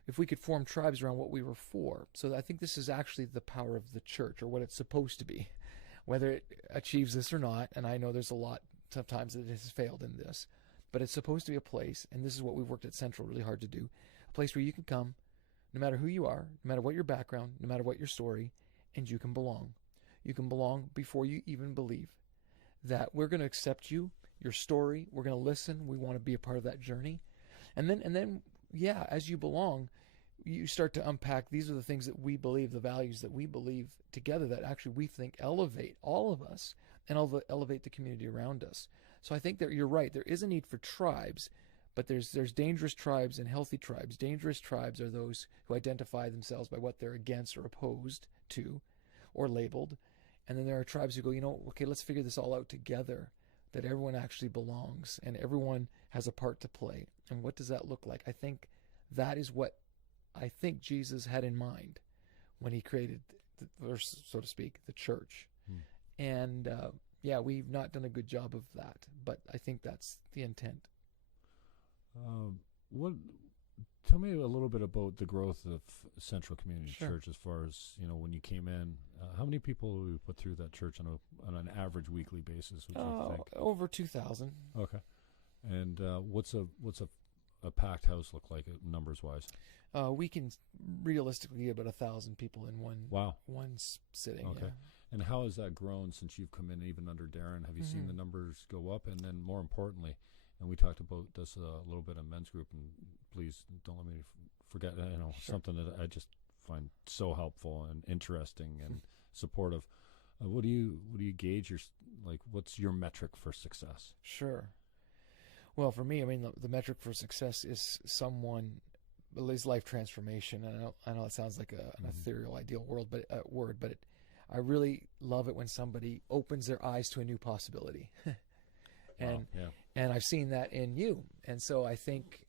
If we could form tribes around what we were for. So I think this is actually the power of the church, or what it's supposed to be. Whether it achieves this or not, and I know there's a lot sometimes that it has failed in this, but it's supposed to be a place, and this is what we've worked at Central really hard to do, a place where you can come, no matter who you are, no matter what your background, no matter what your story, and you can belong. You can belong before you even believe that we're going to accept you, your story, we're going to listen, we want to be a part of that journey. And then, yeah, as you belong, you start to unpack, these are the things that we believe, the values that we believe together that actually we think elevate all of us and elevate the community around us. So I think that you're right. There is a need for tribes, but there's dangerous tribes and healthy tribes. Dangerous tribes are those who identify themselves by what they're against or opposed to or labeled. And then there are tribes who go, okay, let's figure this all out together, that everyone actually belongs and everyone has a part to play. And what does that look like? I think that is what I think Jesus had in mind when he created, so to speak, the church. And yeah, we've not done a good job of that, but I think that's the intent. Tell me a little bit about the growth of Central Community Church as far as, when you came in. How many people do we put through that church on an average weekly basis, would you think? Over 2,000. Okay. And what's a packed house look like numbers-wise? We can realistically get about 1,000 people in one sitting. Okay. Yeah. And how has that grown since you've come in, even under Darren? Have you seen the numbers go up? And then more importantly, and we talked about this a little bit in men's group, and please don't let me forget, something that I just find so helpful and interesting and supportive. What do you gauge what's your metric for success? Sure. Well, for me, I mean, the metric for success is life transformation. And I know it sounds like an ethereal, ideal word, but I really love it when somebody opens their eyes to a new possibility. And I've seen that in you. And so I think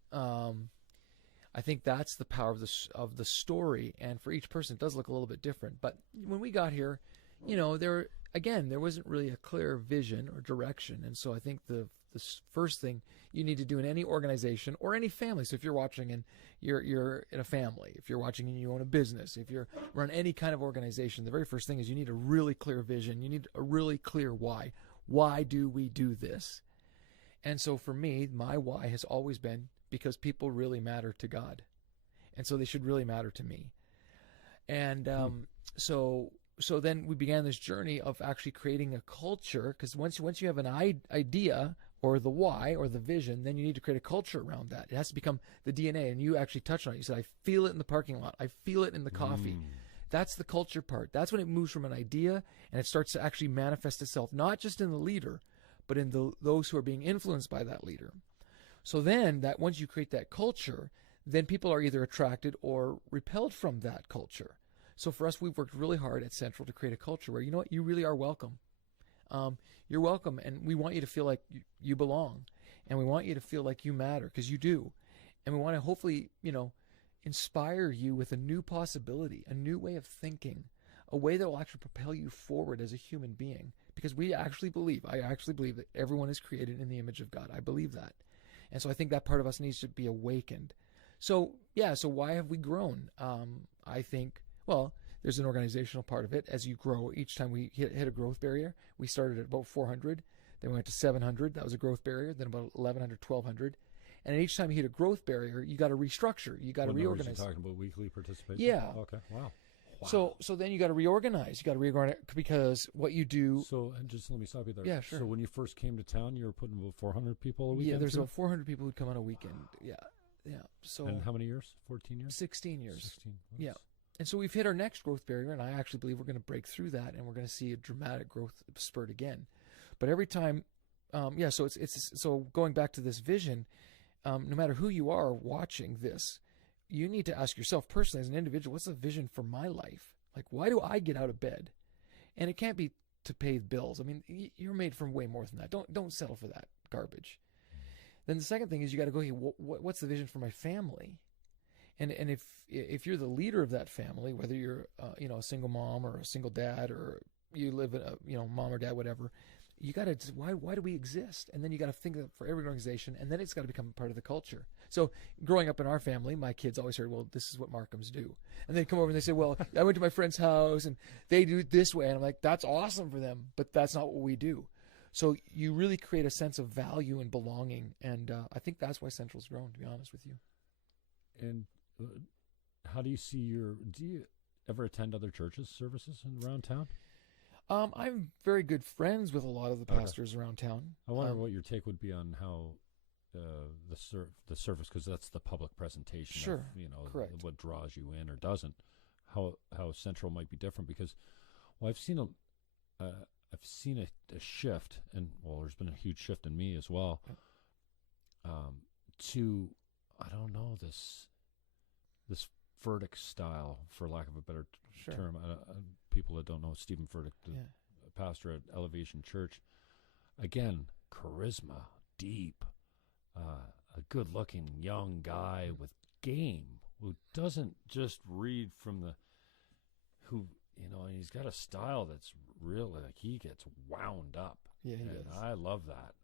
that's the power of the story. And for each person, it does look a little bit different. But when we got here, there wasn't really a clear vision or direction. And so I think the first thing you need to do in any organization or any family. So if you're watching and you're in a family, if you're watching and you own a business, if you're run any kind of organization, the very first thing is you need a really clear vision. You need a really clear why. Why do we do this? And so for me, my why has always been because people really matter to God. And so they should really matter to me. And so then we began this journey of actually creating a culture, because once you have an idea, or the why or the vision, then you need to create a culture around that. It has to become the DNA. And you actually touched on it. You said, I feel it in the parking lot. I feel it in the coffee. That's the culture part. That's when it moves from an idea and it starts to actually manifest itself, not just in the leader, but in those who are being influenced by that leader. So then that once you create that culture, then people are either attracted or repelled from that culture. So for us, we've worked really hard at Central to create a culture where, you know what, you really are welcome. You're welcome, and we want you to feel like you belong, and we want you to feel like you matter, because you do. And we want to hopefully, inspire you with a new possibility, a new way of thinking, a way that will actually propel you forward as a human being. Because I actually believe that everyone is created in the image of God. I believe that. And so I think that part of us needs to be awakened. So why have we grown? I think, well, there's an organizational part of it. As you grow, each time we hit a growth barrier, we started at about 400, then we went to 700. That was a growth barrier. Then about 1,100, 1,200. And each time you hit a growth barrier, you got to restructure. You got to reorganize. You're talking about weekly participation? Yeah. Okay. Wow. So then you got to reorganize. You got to reorganize because what you do. So and just let me stop you there. Yeah, sure. So when you first came to town, you were putting about 400 people a weekend? Yeah, there's about 400 people who'd come on a weekend. Yeah. So. And how many years? 14 years? 16 years. 16. Nice. Yeah. And so we've hit our next growth barrier, and I actually believe we're going to break through that, and we're going to see a dramatic growth spurt again. But every time, so going back to this vision, no matter who you are watching this, you need to ask yourself personally as an individual, what's the vision for my life? Like, why do I get out of bed? And it can't be to pay bills. I mean, you're made from way more than that. Don't settle for that garbage. Then the second thing is you got to go, hey, what's the vision for my family? And if you're the leader of that family, whether you're a single mom or a single dad, or you live in a mom or dad, whatever, you got to why do we exist? And then you got to think of it for every organization, and then it's got to become part of the culture. So growing up in our family, my kids always heard, well, this is what Markhams do, and they'd come over and they say, well, I went to my friend's house and they do it this way, and I'm like, that's awesome for them, but that's not what we do. So you really create a sense of value and belonging, and I think that's why Central's grown, to be honest with you. And how do you you ever attend other churches' services around town? I'm very good friends with a lot of the pastors around town. I wonder what your take would be on how the service, because that's the public presentation. Sure, of, correct. What draws you in or doesn't. How Central might be different, because I've seen a shift, and there's been a huge shift in me as well. To I don't know this Furtick style, for lack of a better term. People that don't know Stephen Furtick, the pastor at Elevation Church, again, charisma, deep, a good-looking young guy with game who doesn't just read from and he's got a style that's really like he gets wound up. Yeah, he and does. I love that.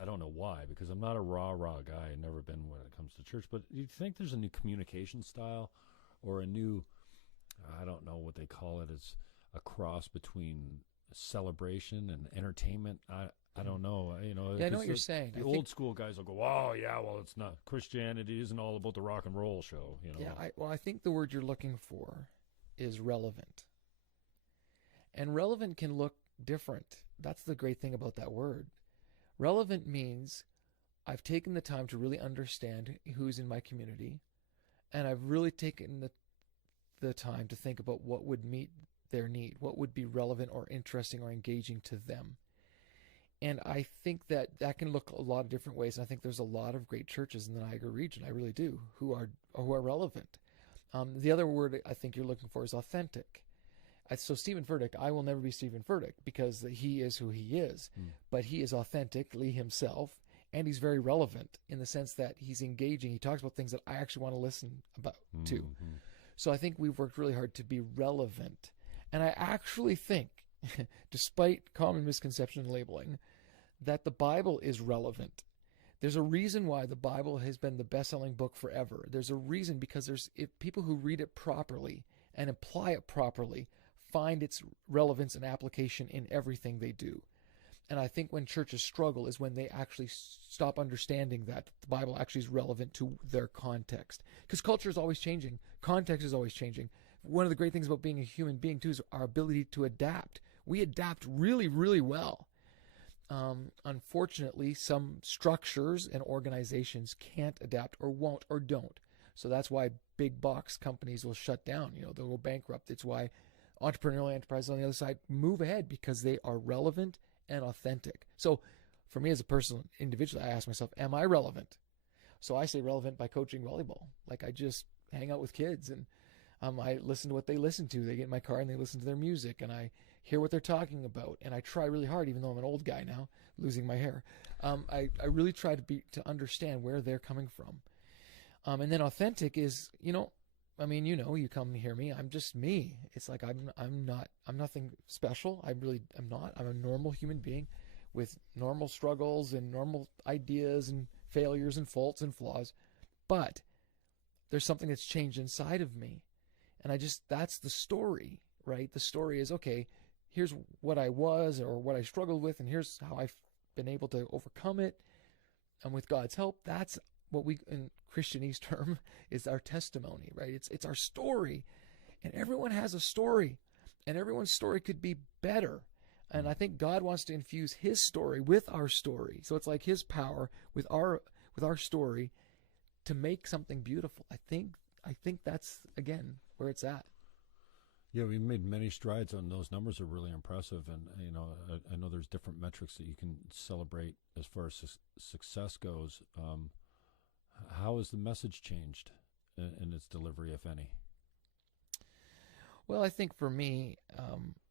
I don't know why, because I'm not a rah guy. I've never been when it comes to church. But do you think there's a new communication style, or a new, I don't know what they call it, as a cross between celebration and entertainment? I don't know. I know what you're saying. The old school guys will go, oh, yeah, well, it's not. Christianity isn't all about the rock and roll show. Yeah, I think the word you're looking for is relevant. And relevant can look different. That's the great thing about that word. Relevant means I've taken the time to really understand who's in my community, and I've really taken the time to think about what would meet their need, what would be relevant or interesting or engaging to them. And I think that can look a lot of different ways. And I think there's a lot of great churches in the Niagara region, I really do, who are relevant. The other word I think you're looking for is authentic. So Stephen Furtick, I will never be Stephen Furtick, because he is who he is, but he is authentically himself, and he's very relevant in the sense that he's engaging. He talks about things that I actually want to listen about to. So I think we've worked really hard to be relevant. And I actually think, despite common misconception and labeling, that the Bible is relevant. There's a reason why the Bible has been the best-selling book forever. There's a reason, because if people who read it properly and apply it properly find its relevance and application in everything they do. And I think when churches struggle is when they actually stop understanding that the Bible actually is relevant to their context. Because culture is always changing. Context is always changing. One of the great things about being a human being, too, is our ability to adapt. We adapt really, really well. unfortunately, some structures and organizations can't adapt or won't or don't. So that's why big box companies will shut down. They'll go bankrupt. It's why entrepreneurial enterprises on the other side move ahead, because they are relevant and authentic. So for me as a personal individual, I ask myself, am I relevant? So I say relevant by coaching volleyball. Like, I just hang out with kids, and I listen to what they listen to. They get in my car and they listen to their music, and I hear what they're talking about. And I try really hard, even though I'm an old guy now, losing my hair. I really try to understand where they're coming from. And then authentic is, you come hear me. I'm just me. It's like I'm nothing special. I'm not. I'm a normal human being with normal struggles and normal ideas and failures and faults and flaws. But there's something that's changed inside of me. And that's the story, right? The story is, okay, here's what I was or what I struggled with, and here's how I've been able to overcome it. And with God's help, that's what we, in Christianese term, is our testimony, right? It's our story. And everyone has a story, and everyone's story could be better. And I think God wants to infuse his story with our story. So it's like his power with our story to make something beautiful. I think that's, again, where it's at. Yeah, we made many strides, and those numbers are really impressive. And I know there's different metrics that you can celebrate as far as success goes. How has the message changed in its delivery, if any? Well, I think for me,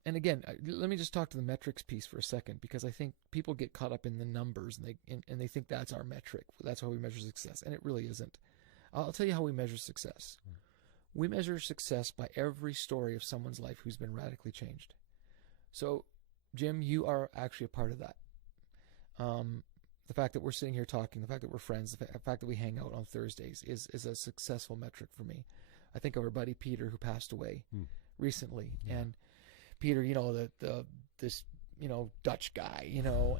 and again, let me just talk to the metrics piece for a second, because I think people get caught up in the numbers, and they think that's our metric. That's how we measure success, and it really isn't. I'll tell you how we measure success. We measure success by every story of someone's life who's been radically changed. So, Jim, you are actually a part of that. The fact that we're sitting here talking, the fact that we're friends, the fact that we hang out on Thursdays is a successful metric for me. I think of our buddy Peter, who passed away recently. Yeah. And Peter, this Dutch guy,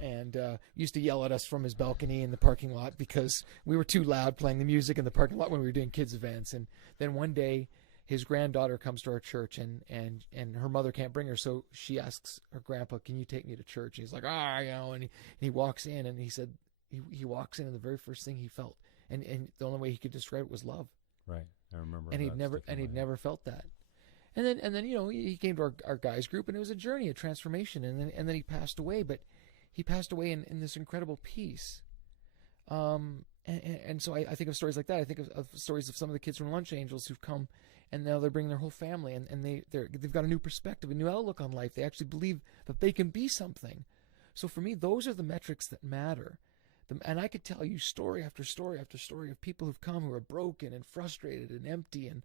and used to yell at us from his balcony in the parking lot because we were too loud playing the music in the parking lot when we were doing kids events. And then one day his granddaughter comes to our church, and her mother can't bring her. So she asks her grandpa, "Can you take me to church?" And he's like, and he walks in, and he said, he walks in, and the very first thing he felt, and the only way he could describe it was love. Right. I remember. And he'd never felt that. And then he came to our guys group, and it was a journey, a transformation, and then he passed away. But he passed away in this incredible peace. And so I think of stories like that. I think of stories of some of the kids from Lunch Angels who've come, and now they're bringing their whole family, and they've got a new perspective, a new outlook on life. They actually believe that they can be something. So for me, those are the metrics that matter. And I could tell you story after story after story of people who've come who are broken and frustrated and empty and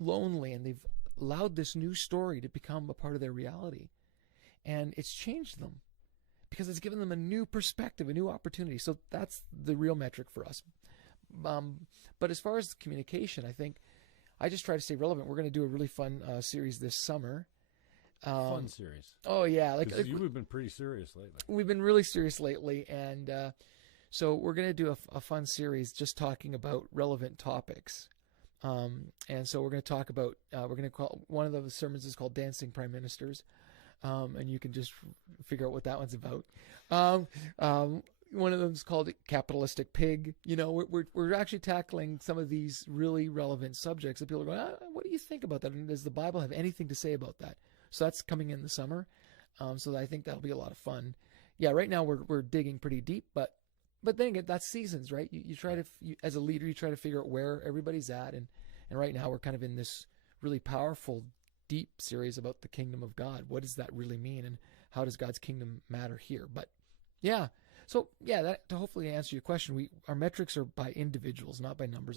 lonely, and they've allowed this new story to become a part of their reality. And it's changed them because it's given them a new perspective, a new opportunity. So that's the real metric for us. But as far as communication, I think I just try to stay relevant. We're going to do a really fun series this summer. Fun series. Oh, yeah. You've been pretty serious lately. We've been really serious lately. And so we're going to do a fun series just talking about relevant topics. And so we're going to talk about, we're going to call, one of the sermons is called Dancing Prime Ministers. And you can just figure out what that one's about. One of them is called Capitalistic Pig. We're actually tackling some of these really relevant subjects that people are going, what do you think about that? And does the Bible have anything to say about that? So that's coming in the summer. So I think that'll be a lot of fun. Yeah, right now we're digging pretty deep, but then again, that's seasons, right? You try to, as a leader, you try to figure out where everybody's at. And right now we're kind of in this really powerful, deep series about the kingdom of God. What does that really mean? And how does God's kingdom matter here? But yeah, so yeah, that to hopefully answer your question, our metrics are by individuals, not by numbers.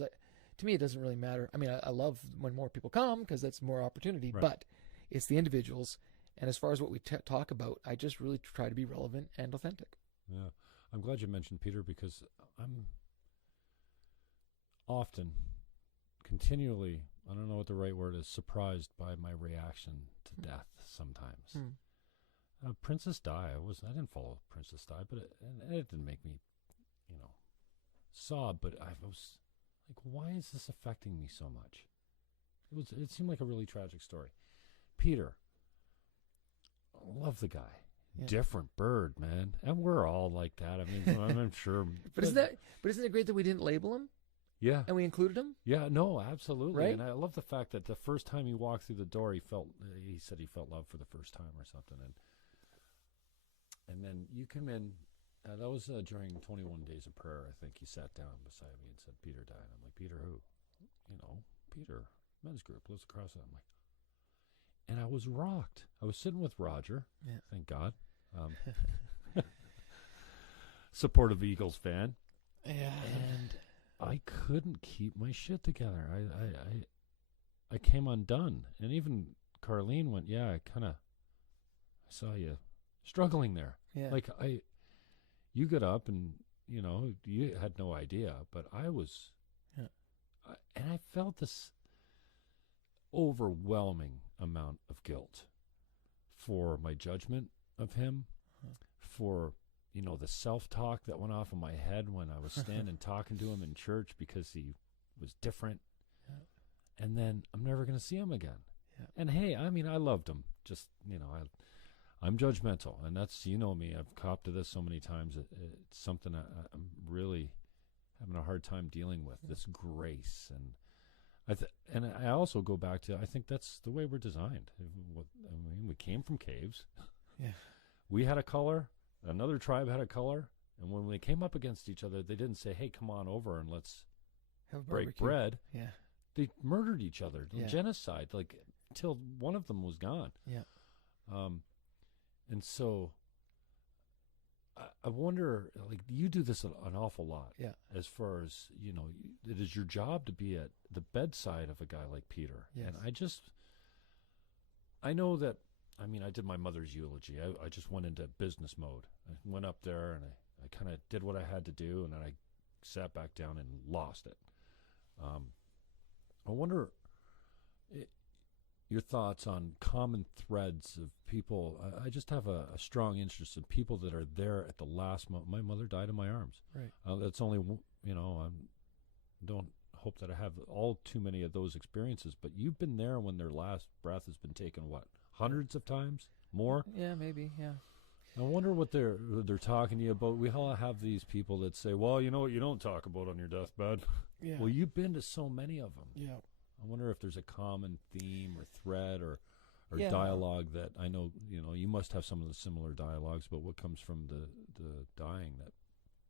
To me, it doesn't really matter. I mean, I love when more people come because that's more opportunity, right. But it's the individuals. And as far as what we talk about, I just really try to be relevant and authentic. Yeah. I'm glad you mentioned Peter because I'm often, continually, I don't know what the right word is, surprised by my reaction to death sometimes. Princess Di, I didn't follow Princess Di, but it didn't make me, sob, but I was like, why is this affecting me so much? It seemed like a really tragic story. Peter, love the guy. different bird, man. And we're all like that. I mean, I'm sure. But isn't it great that we didn't label him? Yeah. And we included him? Yeah, no, absolutely. Right? And I love the fact that the first time he walked through the door, he said he felt love for the first time or something. And then you come in, that was during 21 Days of Prayer. I think he sat down beside me and said, Peter died. I'm like, Peter who? Peter, men's group, lives across it. I'm like, and I was rocked. I was sitting with Roger, thank God. Supportive Eagles fan. Yeah. And I couldn't keep my shit together. I came undone. And even Carlene went, yeah, I saw you struggling there. Yeah. Like you got up and, you had no idea, but I was, and I felt this overwhelming amount of guilt for my judgment of him, for the self-talk that went off in my head when I was standing talking to him in church because he was different. Yeah. And then I'm never going to see him again. Yeah. And hey, I mean, I loved him. Just, I'm judgmental, and that's, me, I've copped to this so many times. It's something I'm really having a hard time dealing with, this grace. And I also go back to, I think that's the way we're designed. We came from caves. Yeah. We had a color. Another tribe had a color, and when they came up against each other, they didn't say, hey, come on over and let's break bread. Yeah. They murdered each other, Yeah. genocide, until one of them was gone. Yeah. And so I wonder, you do this an awful lot. Yeah. As far as, it is your job to be at the bedside of a guy like Peter. Yes. And I know that, I did my mother's eulogy. I just went into business mode. I went up there and I kind of did what I had to do, and then I sat back down and lost it. I wonder your thoughts on common threads of people. I just have a strong interest in people that are there at the last moment. My mother died in my arms. Right. That's only, I don't hope that I have all too many of those experiences, but you've been there when their last breath has been taken, what? Hundreds of times? More? Yeah, maybe, yeah. I wonder what they're talking to you about. We all have these people that say, well, you know what you don't talk about on your deathbed? Yeah. Well, you've been to so many of them. Yeah. I wonder if there's a common theme or thread or Yeah. dialogue that I know, you must have some of the similar dialogues, but what comes from the dying that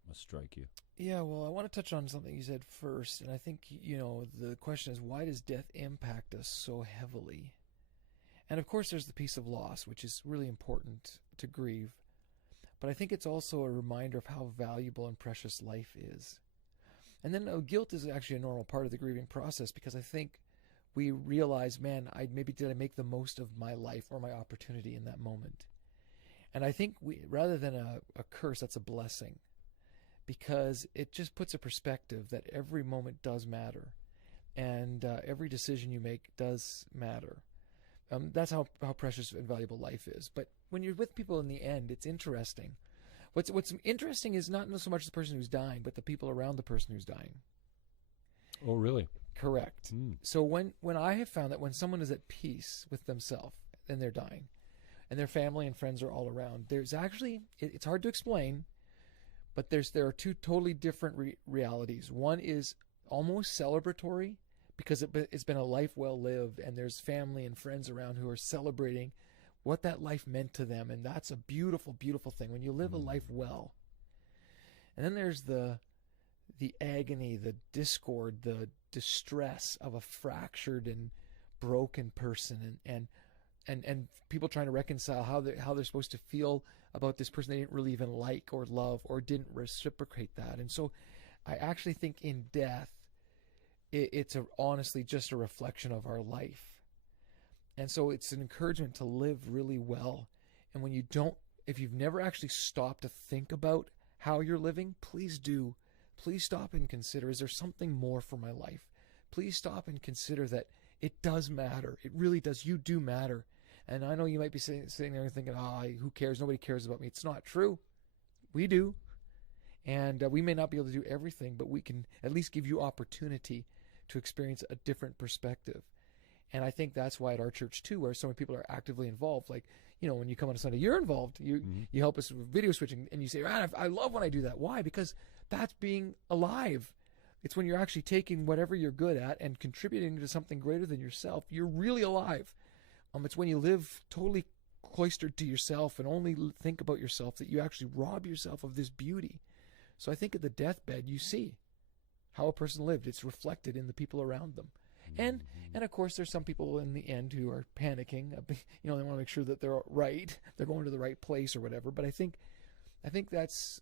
must strike you? Yeah, well, I want to touch on something you said first, and I think, the question is, why does death impact us so heavily? And of course there's the piece of loss, which is really important to grieve. But I think it's also a reminder of how valuable and precious life is. And then guilt is actually a normal part of the grieving process, because I think we realize, man, did I make the most of my life or my opportunity in that moment? And I think rather than a curse, that's a blessing, because it just puts a perspective that every moment does matter, and every decision you make does matter. That's how precious and valuable life is. But when you're with people in the end, it's interesting. What's interesting is not so much the person who's dying, but the people around the person who's dying. Oh, really? Correct. So when I have found that when someone is at peace with themselves and they're dying, and their family and friends are all around, there's actually, it's hard to explain, but there are two totally different realities. One is almost celebratory, because it's been a life well lived, and there's family and friends around who are celebrating what that life meant to them, and that's a beautiful, beautiful thing when you live a life well. And then there's the agony, the discord, the distress of a fractured and broken person, and people trying to reconcile how they're supposed to feel about this person they didn't really even like or love or didn't reciprocate that. And so I actually think in death, it's honestly just a reflection of our life. And so it's an encouragement to live really well. And when if you've never actually stopped to think about how you're living, please do. Please stop and consider, is there something more for my life? Please stop and consider that it does matter. It really does. You do matter. And I know you might be sitting there and thinking, who cares? Nobody cares about me. It's not true. We do. And we may not be able to do everything, but we can at least give you opportunity to experience a different perspective. And I think that's why at our church too, where so many people are actively involved, like, when you come on a Sunday, you're involved. You help us with video switching, and you say, man, I love when I do that. Why? Because that's being alive. It's when you're actually taking whatever you're good at and contributing to something greater than yourself. You're really alive. It's when you live totally cloistered to yourself and only think about yourself that you actually rob yourself of this beauty. So I think at the deathbed, you see how a person lived. It's reflected in the people around them. And of course, there's some people in the end who are panicking. They want to make sure that they're right, they're going to the right place or whatever. But I think that's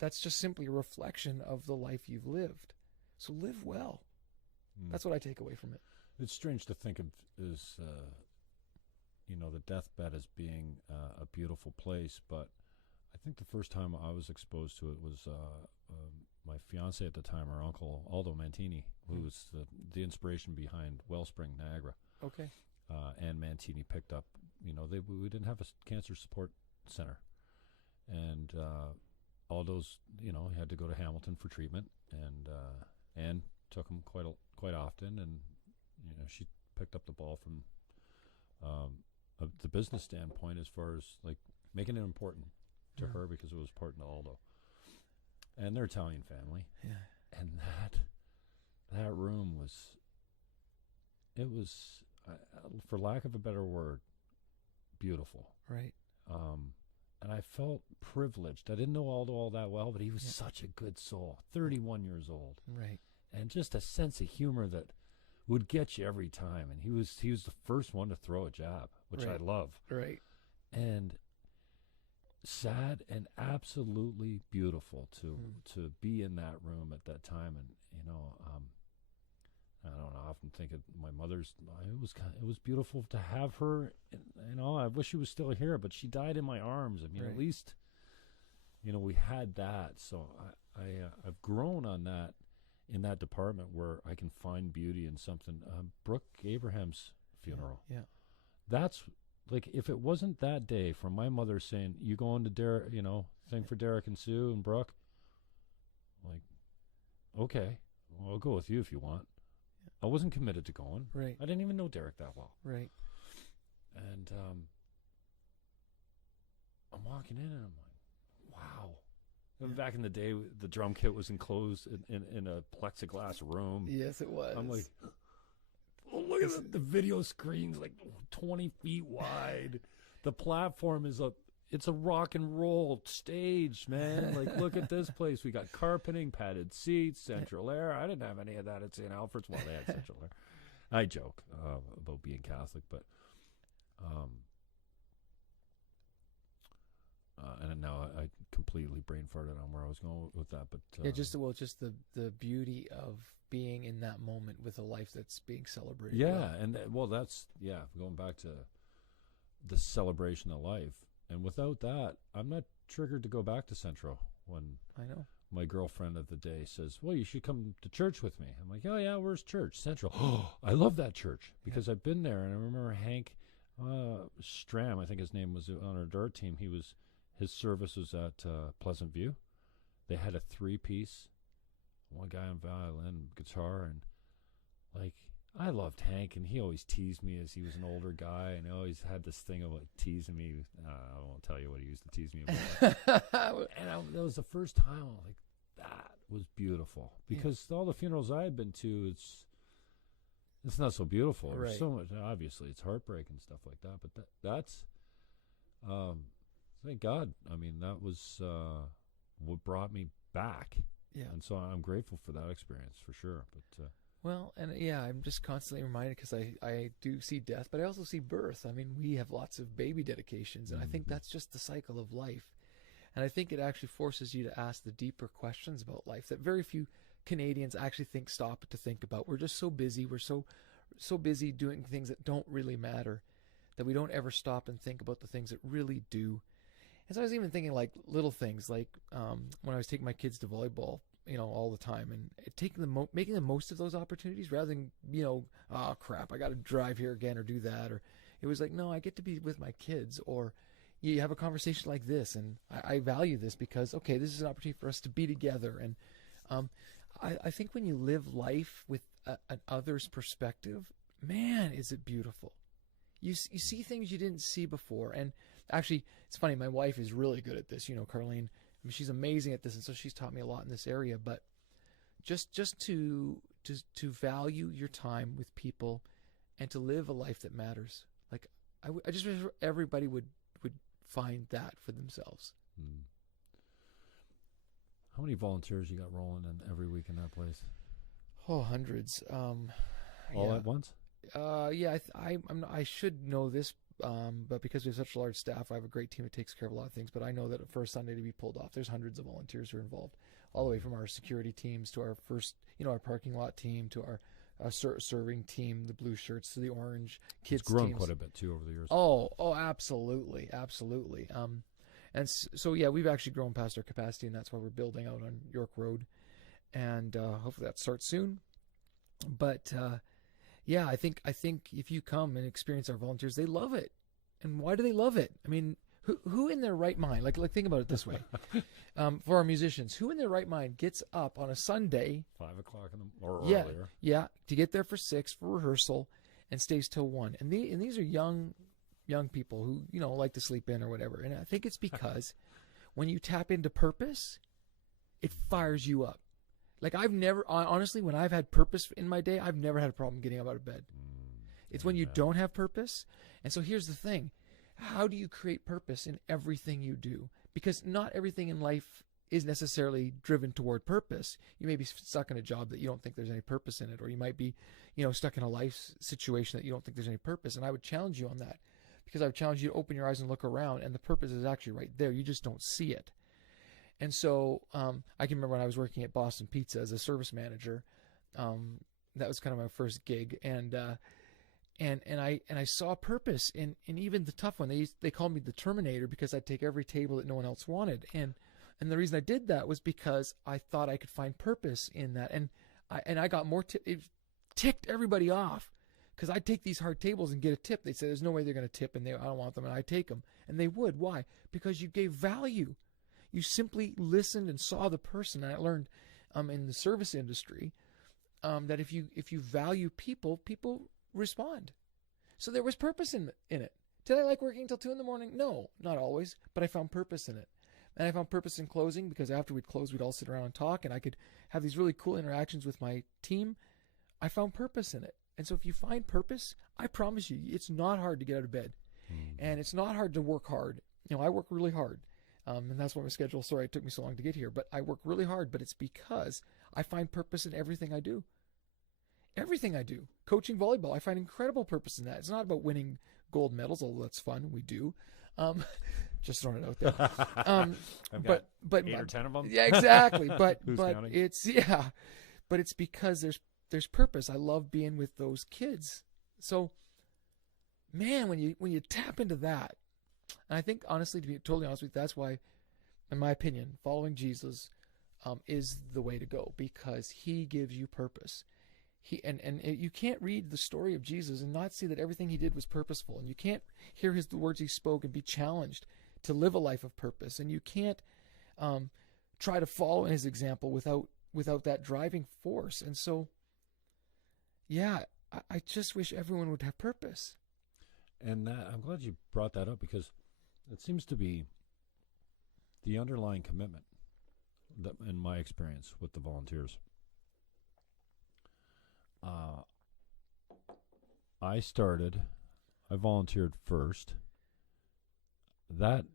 just simply a reflection of the life you've lived. So live well. That's what I take away from it. It's strange to think of as the deathbed as being a beautiful place, but I think the first time I was exposed to it was my fiance at the time, our uncle Aldo Mantini, who was the inspiration behind Wellspring Niagara. Okay. And Mantini picked up, we didn't have a cancer support center, and Aldo's, he had to go to Hamilton for treatment, and took him quite often, and she picked up the ball from the business standpoint as far as like making it important to her, because it was important to Aldo. And they're Italian family. Yeah. And that room was for lack of a better word, beautiful. Right. And I felt privileged. I didn't know Aldo all that well, but he was such a good soul. 31 years old. Right. And just a sense of humor that would get you every time. And he was the first one to throw a jab, which I love. Right. And sad and absolutely beautiful to be in that room at that time. And I don't know, I often think of my mother's. It was beautiful to have her. I wish she was still here, but she died in my arms. I mean, at least we had that. So I've grown on that, in that department, where I can find beauty in something. Brooke Abraham's funeral. Yeah. That's like, if it wasn't that day from my mother saying, "You going to Derek, thing for Derek and Sue and Brooke?" Like, okay, well, I'll go with you if you want. I wasn't committed to going. Right. I didn't even know Derek that well. Right. And I'm walking in and I'm like, wow. And back in the day, the drum kit was enclosed in a plexiglass room. Yes, it was. I'm like, oh, look at the video screen's like 20 feet wide. The platform is it's a rock and roll stage, man. Like, look at this place. We got carpeting, padded seats, central air. I didn't have any of that at St. Alfred's. Well, they had central air. I joke about being Catholic, but and now I completely brain farted on where I was going with that. But just the beauty of being in that moment with a life that's being celebrated. Yeah, and that's going back to the celebration of life. And without that, I'm not triggered to go back to Central when I know my girlfriend of the day says, "Well, you should come to church with me." I'm like, "Oh yeah, where's church?" Central. Oh, I love that church because I've been there, and I remember Hank Stram, I think his name was, on our dart team. His service was at Pleasant View. They had a 3-piece, one guy on violin, guitar, and like, I loved Hank, and he always teased me as he was an older guy, and he always had this thing of like teasing me. I won't tell you what he used to tease me about. And that was the first time I was like, that was beautiful. Because all the funerals I had been to, it's not so beautiful. Right. There's so much, obviously, it's heartbreak and stuff like that. But that's, thank God. I mean, that was what brought me back. Yeah. And so I'm grateful for that experience, for sure. But well, and I'm just constantly reminded, because I do see death, but I also see birth. I mean, we have lots of baby dedications, and I think that's just the cycle of life. And I think it actually forces you to ask the deeper questions about life that very few Canadians actually stop to think about. We're just so busy. We're so busy doing things that don't really matter, that we don't ever stop and think about the things that really do. And so I was even thinking, like, little things, like when I was taking my kids to volleyball, all the time, and making the most of those opportunities, rather than, oh crap, I got to drive here again or do that. Or it was like, no, I get to be with my kids, or you have a conversation like this, and I value this because, okay, this is an opportunity for us to be together. And I think when you live life with an other's perspective, man, is it beautiful. You see things you didn't see before. And actually, it's funny, my wife is really good at this. You know, Carlene, I mean, she's amazing at this, and so she's taught me a lot in this area. But just to value your time with people and to live a life that matters. Like, I just wish everybody would find that for themselves. How many volunteers you got rolling in every week in that place? Oh, hundreds. All at once? Yeah, I should know this, but because we have such a large staff, I have a great team that takes care of a lot of things. But I know that for a Sunday to be pulled off, there's hundreds of volunteers who are involved, all the way from our security teams to our our parking lot team to our serving team, the blue shirts, to the orange kids. It's grown teams. quite a bit too over the years. Oh, absolutely. And so yeah, we've actually grown past our capacity, and that's why we're building out on York Road, and hopefully that starts soon. But yeah, I think if you come and experience our volunteers, they love it. And why do they love it? I mean, who in their right mind, like think about it this way, for our musicians, who in their right mind gets up on a Sunday, 5 o'clock or earlier, earlier, to get there for 6 for rehearsal, and stays till 1, and these are young people who like to sleep in or whatever. And I think it's because when you tap into purpose, it fires you up. Like, I've never, honestly, when I've had purpose in my day, I've never had a problem getting up out of bed. It's when you don't have purpose. And so here's the thing. How do you create purpose in everything you do? Because not everything in life is necessarily driven toward purpose. You may be stuck in a job that you don't think there's any purpose in it, or you might be, stuck in a life situation that you don't think there's any purpose. And I would challenge you on that, because I would challenge you to open your eyes and look around, and the purpose is actually right there. You just don't see it. And so I can remember when I was working at Boston Pizza as a service manager. That was kind of my first gig, and I saw purpose in even the tough one. They called me the Terminator because I'd take every table that no one else wanted, and the reason I did that was because I thought I could find purpose in that, and I got more. It ticked everybody off, because I'd take these hard tables and get a tip. They'd say, "There's no way they're going to tip," and I don't want them, and I take them, and they would. Why? Because you gave value. You simply listened and saw the person. And I learned in the service industry that if you value people, people respond. So there was purpose in it. Did I like working until 2 a.m? No, not always, but I found purpose in it. And I found purpose in closing, because after we'd close, we'd all sit around and talk, and I could have these really cool interactions with my team. I found purpose in it. And so if you find purpose, I promise you, it's not hard to get out of bed. And it's not hard to work hard. I work really hard. And that's why my schedule, sorry it took me so long to get here, but I work really hard, but it's because I find purpose in everything I do. Everything I do. Coaching volleyball, I find incredible purpose in that. It's not about winning gold medals, although that's fun. We do. Just throwing it out there. But 8 or 10 of them. Yeah, exactly. But counting? it's because there's purpose. I love being with those kids. So, man, when you tap into that, and I think, honestly, to be totally honest with you, that's why, in my opinion, following Jesus is the way to go, because he gives you purpose. You can't read the story of Jesus and not see that everything he did was purposeful, and you can't hear the words he spoke and be challenged to live a life of purpose, and you can't try to follow in his example without that driving force. And so, yeah, I just wish everyone would have purpose. And I'm glad you brought that up, because it seems to be the underlying commitment that, in my experience with the volunteers. I volunteered first. That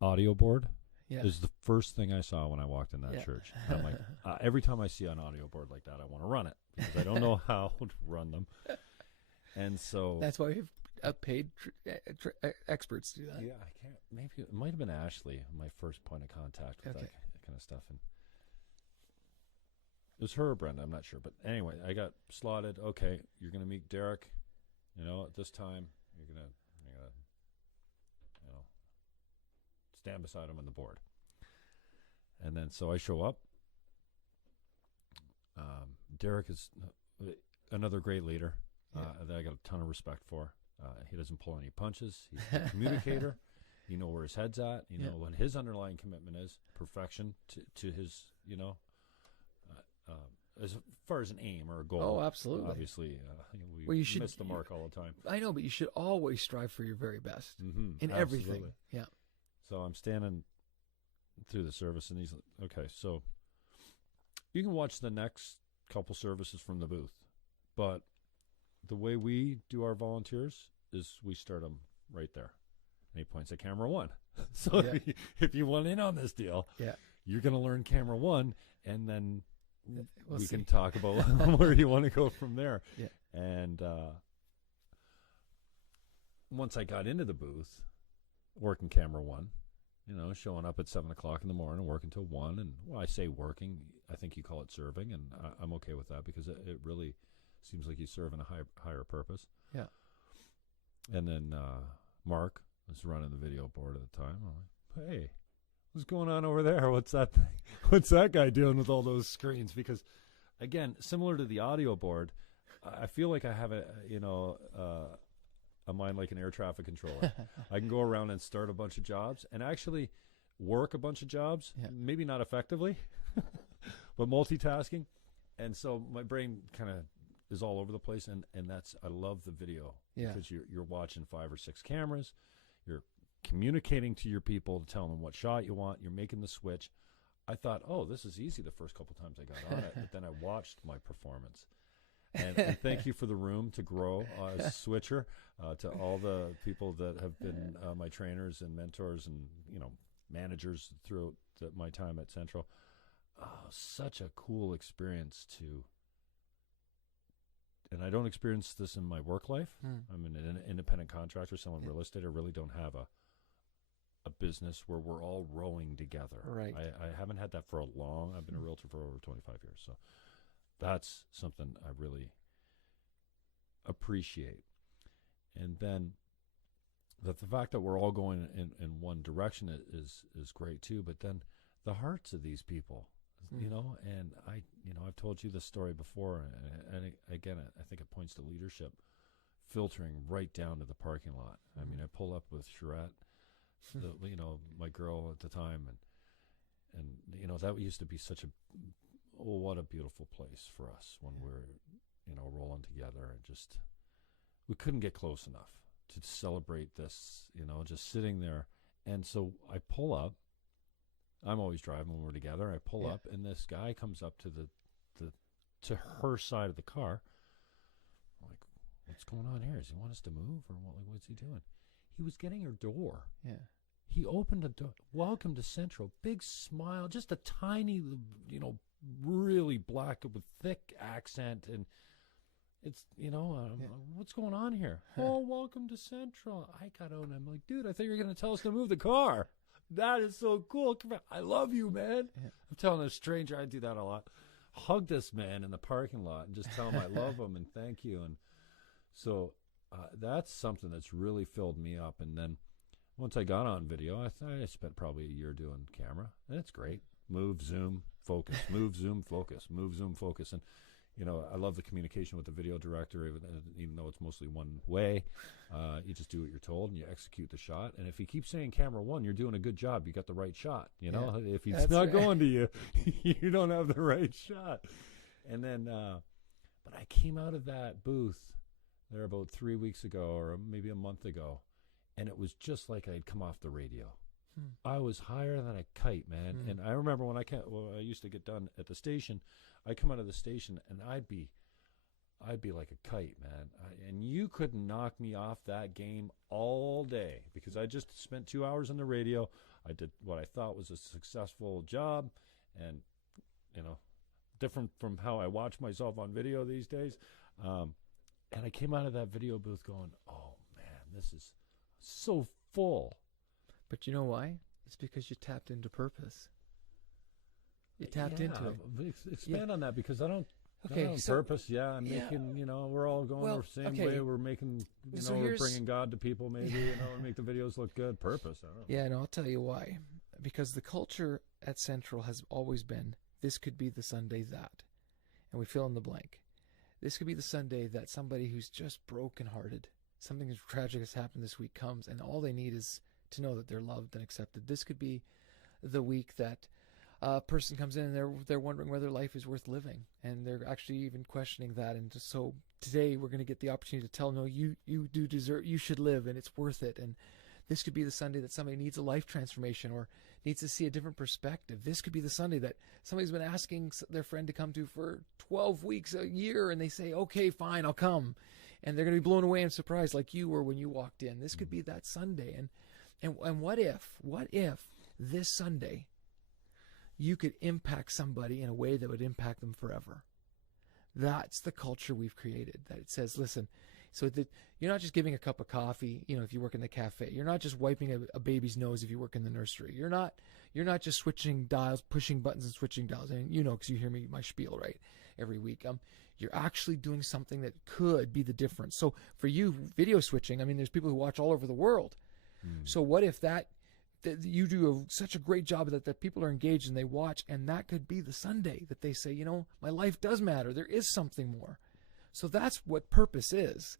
audio board is the first thing I saw when I walked in that church. And I'm like, every time I see an audio board like that, I want to run it, because I don't know how to run them. And so that's why we have paid experts to do that. Yeah, I can't. Maybe it might have been Ashley, my first point of contact with that kind of stuff. And it was her or Brenda, I'm not sure. But anyway, I got slotted. Okay, you're going to meet Derek. At this time, you're gonna stand beside him on the board. And then so I show up. Derek is another great leader that I got a ton of respect for. He doesn't pull any punches. He's a communicator. You know where his head's at. You know what his underlying commitment is. Perfection to his, as far as an aim or a goal. Oh, absolutely. Obviously, we Well, you should miss the mark all the time. I know, but you should always strive for your very best in everything. Absolutely. Yeah. So I'm standing through the service, and he's like, okay, so you can watch the next couple services from the booth, but the way we do our volunteers is we start them right there. And he points at camera 1. So if you want in on this deal, you're going to learn camera 1, and then we can talk about where you want to go from there. Yeah. And once I got into the booth, working camera 1, showing up at 7 o'clock in the morning, working till 1. And I say working, I think you call it serving, and I'm okay with that because it really seems like you serve in a higher purpose. Yeah. And then Mark was running the video board at the time. I'm like, hey, what's going on over there? What's that thing? What's that guy doing with all those screens? Because, again, similar to the audio board, I feel like I have a mind like an air traffic controller. I can go around and start a bunch of jobs and actually work a bunch of jobs, maybe not effectively, but multitasking. And so my brain kind of is all over the place, and I love the video because you're watching 5 or 6 cameras, you're communicating to your people to tell them what shot you want, you're making the switch. I thought, oh, this is easy the first couple times I got on it, but then I watched my performance. And thank you for the room to grow as a switcher, to all the people that have been my trainers and mentors and managers throughout my time at Central. Such a cool experience and I don't experience this in my work life. I'm an independent contractor selling real estate. I really don't have a business where we're all rowing together. Right. I haven't had that for a long. I've been a realtor for over 25 years, so that's something I really appreciate. And then the fact that we're all going in one direction is great too. But then the hearts of these people, and I've told you this story before, and again, I think it points to leadership filtering right down to the parking lot. I mean, I pull up with Charette, my girl at the time, and that used to be such what a beautiful place for us when we're, rolling together, and just, we couldn't get close enough to celebrate this, just sitting there. And so I pull up, I'm always driving when we're together. I pull up, and this guy comes up to her side of the car. I'm like, what's going on here? Does he want us to move, or what's he doing? He was getting her door. Yeah. He opened a door. Welcome to Central. Big smile. Just a tiny, really black with thick accent, and it's what's going on here? Oh, welcome to Central. I got on. I'm like, dude, I thought you were going to tell us to move the car. That is so cool. Come on. I love you, man. Yeah. I'm telling a stranger, I do that a lot. Hug this man in the parking lot and just tell him I love him and thank you. And so that's something that's really filled me up. And then once I got on video, I spent probably a year doing camera, and it's great. Move, zoom, focus. Move, zoom, focus. Move, zoom, focus. And I love the communication with the video director, even though it's mostly one way. You just do what you're told, and you execute the shot. And if he keeps saying camera 1, you're doing a good job. You got the right shot. If he's not going to you, you don't have the right shot. And then, but I came out of that booth there about 3 weeks ago, or maybe a month ago, and it was just like I'd come off the radio. I was higher than a kite, man. And I remember when I used to get done at the station, I'd come out of the station and I'd be like a kite, man. And you couldn't knock me off that game all day, because I just spent 2 hours on the radio. I did what I thought was a successful job, and different from how I watch myself on video these days. And I came out of that video booth going, oh man, this is so full. But you know why? It's because you tapped into purpose. You tapped into it. Expand on that, because I don't. Okay, so purpose. Yeah, I'm making. We're all going the same way. We're making. We're bringing God to people. Maybe and make the videos look good. Purpose. I don't know. Yeah, and I'll tell you why. Because the culture at Central has always been, this could be the Sunday that, and we fill in the blank. This could be the Sunday that somebody who's just brokenhearted, something tragic has happened this week, comes, and all they need is to know that they're loved and accepted. This could be the week that a person comes in and they're wondering whether life is worth living, and they're actually even questioning that. And so today we're going to get the opportunity to tell them, no, you do deserve, you should live, and it's worth it. And this could be the Sunday that somebody needs a life transformation or needs to see a different perspective. This could be the Sunday that somebody's been asking their friend to come to for 12 weeks, a year, and they say, okay, fine, I'll come. And they're going to be blown away and surprised like you were when you walked in. This could be that Sunday. And what if this Sunday you could impact somebody in a way that would impact them forever? That's the culture we've created, that it says, listen, so that you're not just giving a cup of coffee, if you work in the cafe. You're not just wiping a baby's nose if you work in the nursery. You're not just switching dials, pushing buttons and switching dials. And because you hear me, my spiel, right, every week. You're actually doing something that could be the difference. So for you, video switching, there's people who watch all over the world. So what if that you do such a great job that people are engaged and they watch, and that could be the Sunday that they say, my life does matter. There is something more. So that's what purpose is.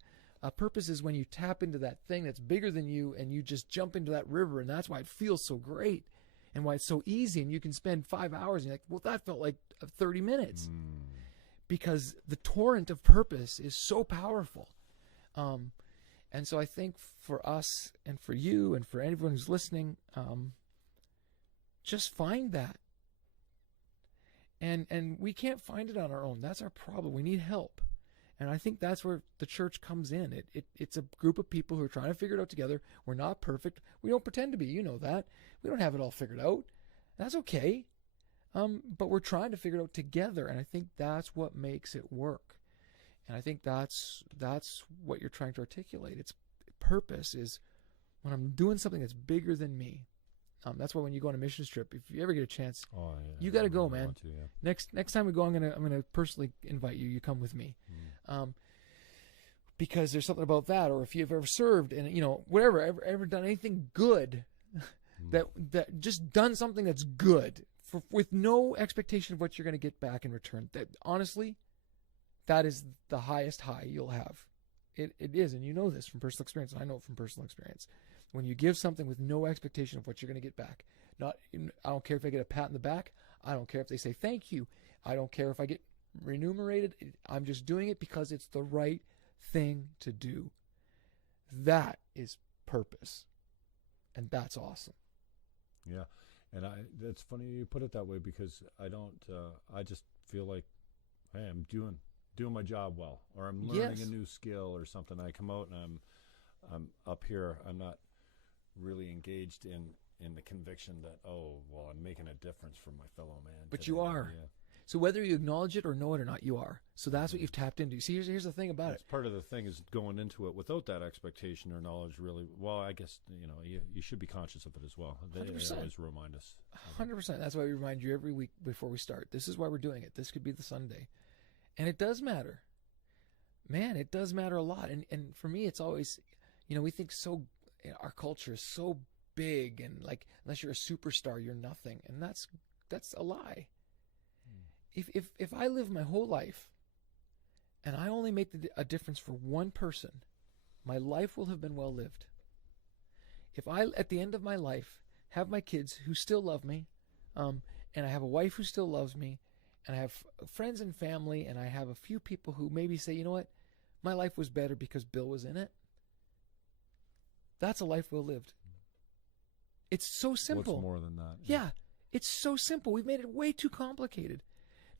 Purpose is when you tap into that thing that's bigger than you and you just jump into that river, and that's why it feels so great and why it's so easy, and you can spend 5 hours and you're like, well, that felt like 30 minutes. Because the torrent of purpose is so powerful. And so I think for us and for you and for anyone who's listening, just find that. And we can't find it on our own. That's our problem. We need help. And I think that's where the church comes in. It's a group of people who are trying to figure it out together. We're not perfect. We don't pretend to be. You know that. We don't have it all figured out. That's okay. But we're trying to figure it out together, and I think that's what makes it work. And I think that's what you're trying to articulate. It's purpose is when I'm doing something that's bigger than me. That's why when you go on a missions trip, if you ever get a chance, you got to go, man. Next time we go, I'm gonna personally invite you. You come with me, because there's something about that. Or if you've ever served and whatever, ever done anything good, that just done something that's good. With no expectation of what you're going to get back in return. That honestly, that is the highest high you'll have. It is, and you know this from personal experience, and I know it from personal experience. When you give something with no expectation of what you're going to get back, I don't care if I get a pat in the back. I don't care if they say thank you. I don't care if I get remunerated. I'm just doing it because it's the right thing to do. That is purpose, and that's awesome. Yeah. And it's funny you put it that way, because I just feel like, hey, I'm doing my job well, or I'm learning a new skill or something. I come out and I'm up here. I'm not really engaged in the conviction that, I'm making a difference for my fellow man. But today. you are. Yeah. So whether you acknowledge it or know it or not, you are. So that's what you've tapped into. See, here's the thing about it. Part of the thing is going into it without that expectation or knowledge. Really, well, I guess you should be conscious of it as well. They 100%. always remind us. 100%. That's why we remind you every week before we start. This is why we're doing it. This could be the Sunday, and it does matter. Man, it does matter a lot. And for me, it's always, we think our culture is so big, and like unless you're a superstar, you're nothing, and that's a lie. If I live my whole life and I only make a difference for one person, my life will have been well lived. If I, at the end of my life, have my kids who still love me, and I have a wife who still loves me, and I have friends and family, and I have a few people who maybe say, you know what, my life was better because Bill was in it, that's a life well lived. It's so simple. What's more than that? Yeah, it's so simple. We've made it way too complicated.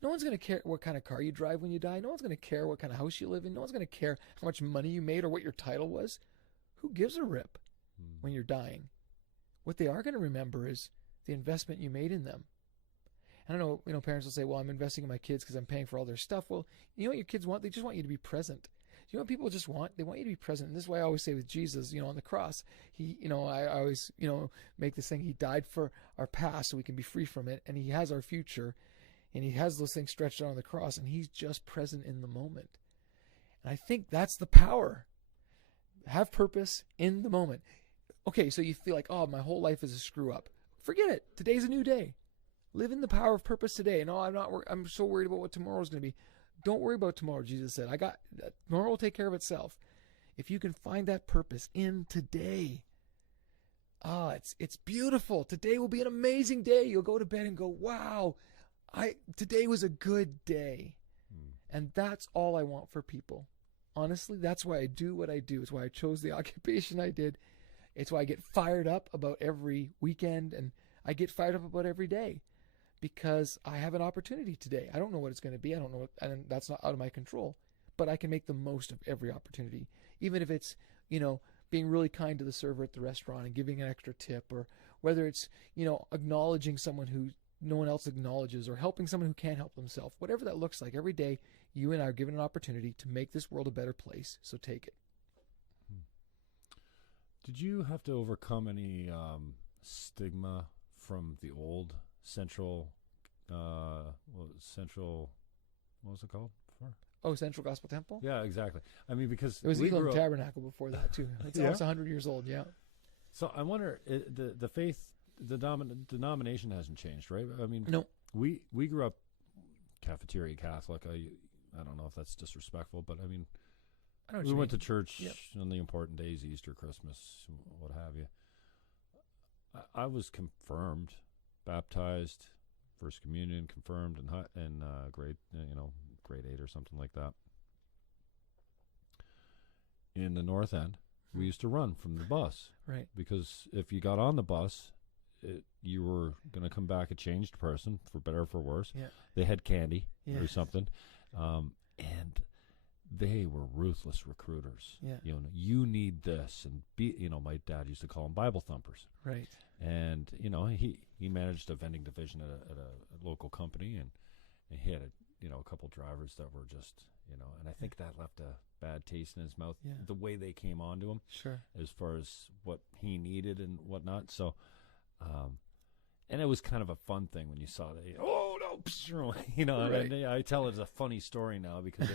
No one's going to care what kind of car you drive when you die. No one's going to care what kind of house you live in. No one's going to care how much money you made or what your title was. Who gives a rip when you're dying? What they are going to remember is the investment you made in them. I don't know, parents will say, well, I'm investing in my kids because I'm paying for all their stuff. Well, you know what your kids want? They just want you to be present. You know what people just want? They want you to be present. And this is why I always say with Jesus, on the cross, he, I always, make this thing. He died for our past so we can be free from it. And he has our future. And he has those things stretched out on the cross, and he's just present in the moment. And I think that's the power. Have purpose in the moment. Okay, so you feel like, my whole life is a screw up. Forget it. Today's a new day. Live in the power of purpose today. And I'm so worried about what tomorrow's going to be. Don't worry about tomorrow, Jesus said. Tomorrow will take care of itself. If you can find that purpose in today, it's beautiful. Today will be an amazing day. You'll go to bed and go, wow, today was a good day. And that's all I want for people. Honestly, that's why I do what I do. It's why I chose the occupation I did. It's why I get fired up about every weekend, and I get fired up about every day, because I have an opportunity today. I don't know what it's going to be. I don't know and that's not out of my control, but I can make the most of every opportunity, even if it's, being really kind to the server at the restaurant and giving an extra tip, or whether it's, acknowledging someone who no one else acknowledges, or helping someone who can't help themselves. Whatever that looks like, every day you and I are given an opportunity to make this world a better place, so take it. Did you have to overcome any stigma from the old Central, what was it called before? Oh, Central Gospel Temple? Yeah, exactly. I mean, because it was Elam Tabernacle before that too. It's almost 100 years old, yeah. So I wonder, the faith, the denomination hasn't changed, right? I mean, no. We grew up cafeteria Catholic. I don't know if that's disrespectful, but I mean, we went to church on the important days, Easter, Christmas, what have you. I was confirmed, baptized, First Communion, confirmed in grade 8 or something like that. In the North End, we used to run from the bus, right? Because if you got on the bus, you were going to come back a changed person, for better or for worse. Yeah. They had candy or something, and they were ruthless recruiters. Yeah. You need this, and my dad used to call them Bible thumpers. Right. And he managed a vending division at a local company, and he had a couple drivers that were just and I think that left a bad taste in his mouth. Yeah. The way they came onto him, sure, as far as what he needed and whatnot. So, and it was kind of a fun thing when you saw that. Oh no, right. And I tell it as a funny story now because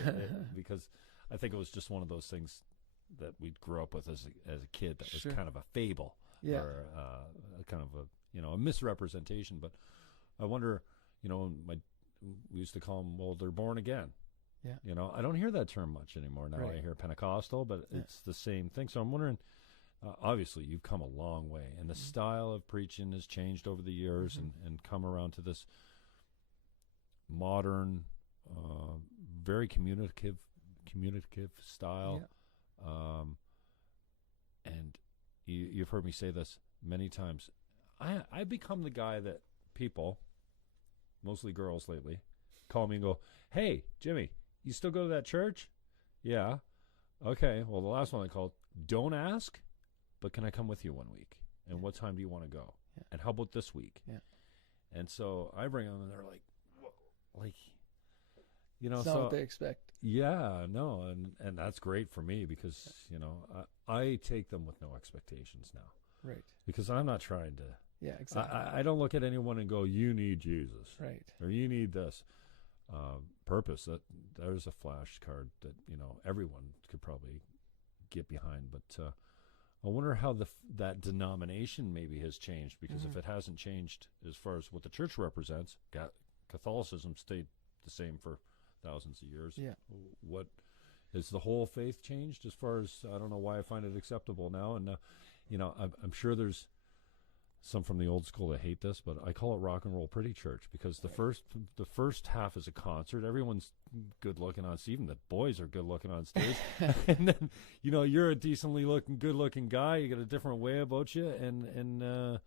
because I think it was just one of those things that we grew up with as a kid that was kind of a fable, or kind of a misrepresentation. But I wonder, we used to call them, well, they're born again. Yeah. I don't hear that term much anymore. Now right. I hear Pentecostal, but it's the same thing. So I'm wondering, obviously you've come a long way, and the style of preaching has changed over the years, and come around to this modern, very communicative style. Yeah. And you've heard me say this many times. I become the guy that people, mostly girls lately, call me and go, "Hey, Jimmy, you still go to that church?" "Yeah." "Okay, well, the last one I called, don't ask, but can I come with you one week? And what time do you want to go? Yeah. And how about this week?" Yeah. And so I bring them, and they're like, it's not what they expect. Yeah, no, and that's great for me because, I take them with no expectations now. Right. Because I'm not trying to. Yeah, exactly. I don't look at anyone and go, "You need Jesus." Right. Or "You need this." Purpose, there's a flashcard that, everyone could probably get behind. But I wonder how that denomination maybe has changed, because if it hasn't changed as far as what the church represents, Catholicism stayed the same for thousands of years. Yeah. What is the whole faith changed as far as, I don't know why I find it acceptable now. And, I'm sure there's some from the old school that hate this, but I call it rock and roll pretty church, because the first half is a concert. Everyone's good looking on stage. Even the boys are good looking on stage. And then, you're a decently good looking guy. You got a different way about you. And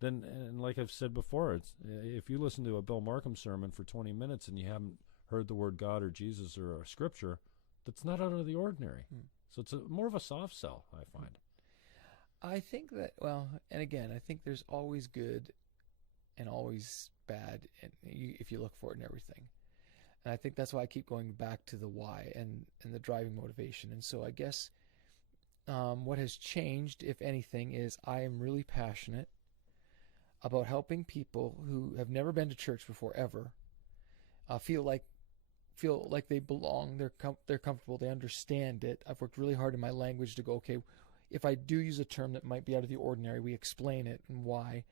then like I've said before, it's, if you listen to a Bill Markham sermon for 20 minutes and you haven't heard the word God or Jesus or a scripture, that's not out of the ordinary. So it's more of a soft sell, I find. I think that, and again, I think there's always good and always bad, and if you look for it in everything. And I think that's why I keep going back to the why and the driving motivation. And so I guess what has changed, if anything, is I am really passionate about helping people who have never been to church before ever feel like they belong. They're comfortable. They understand it. I've worked really hard in my language to go, okay, if I do use a term that might be out of the ordinary, we explain it and why.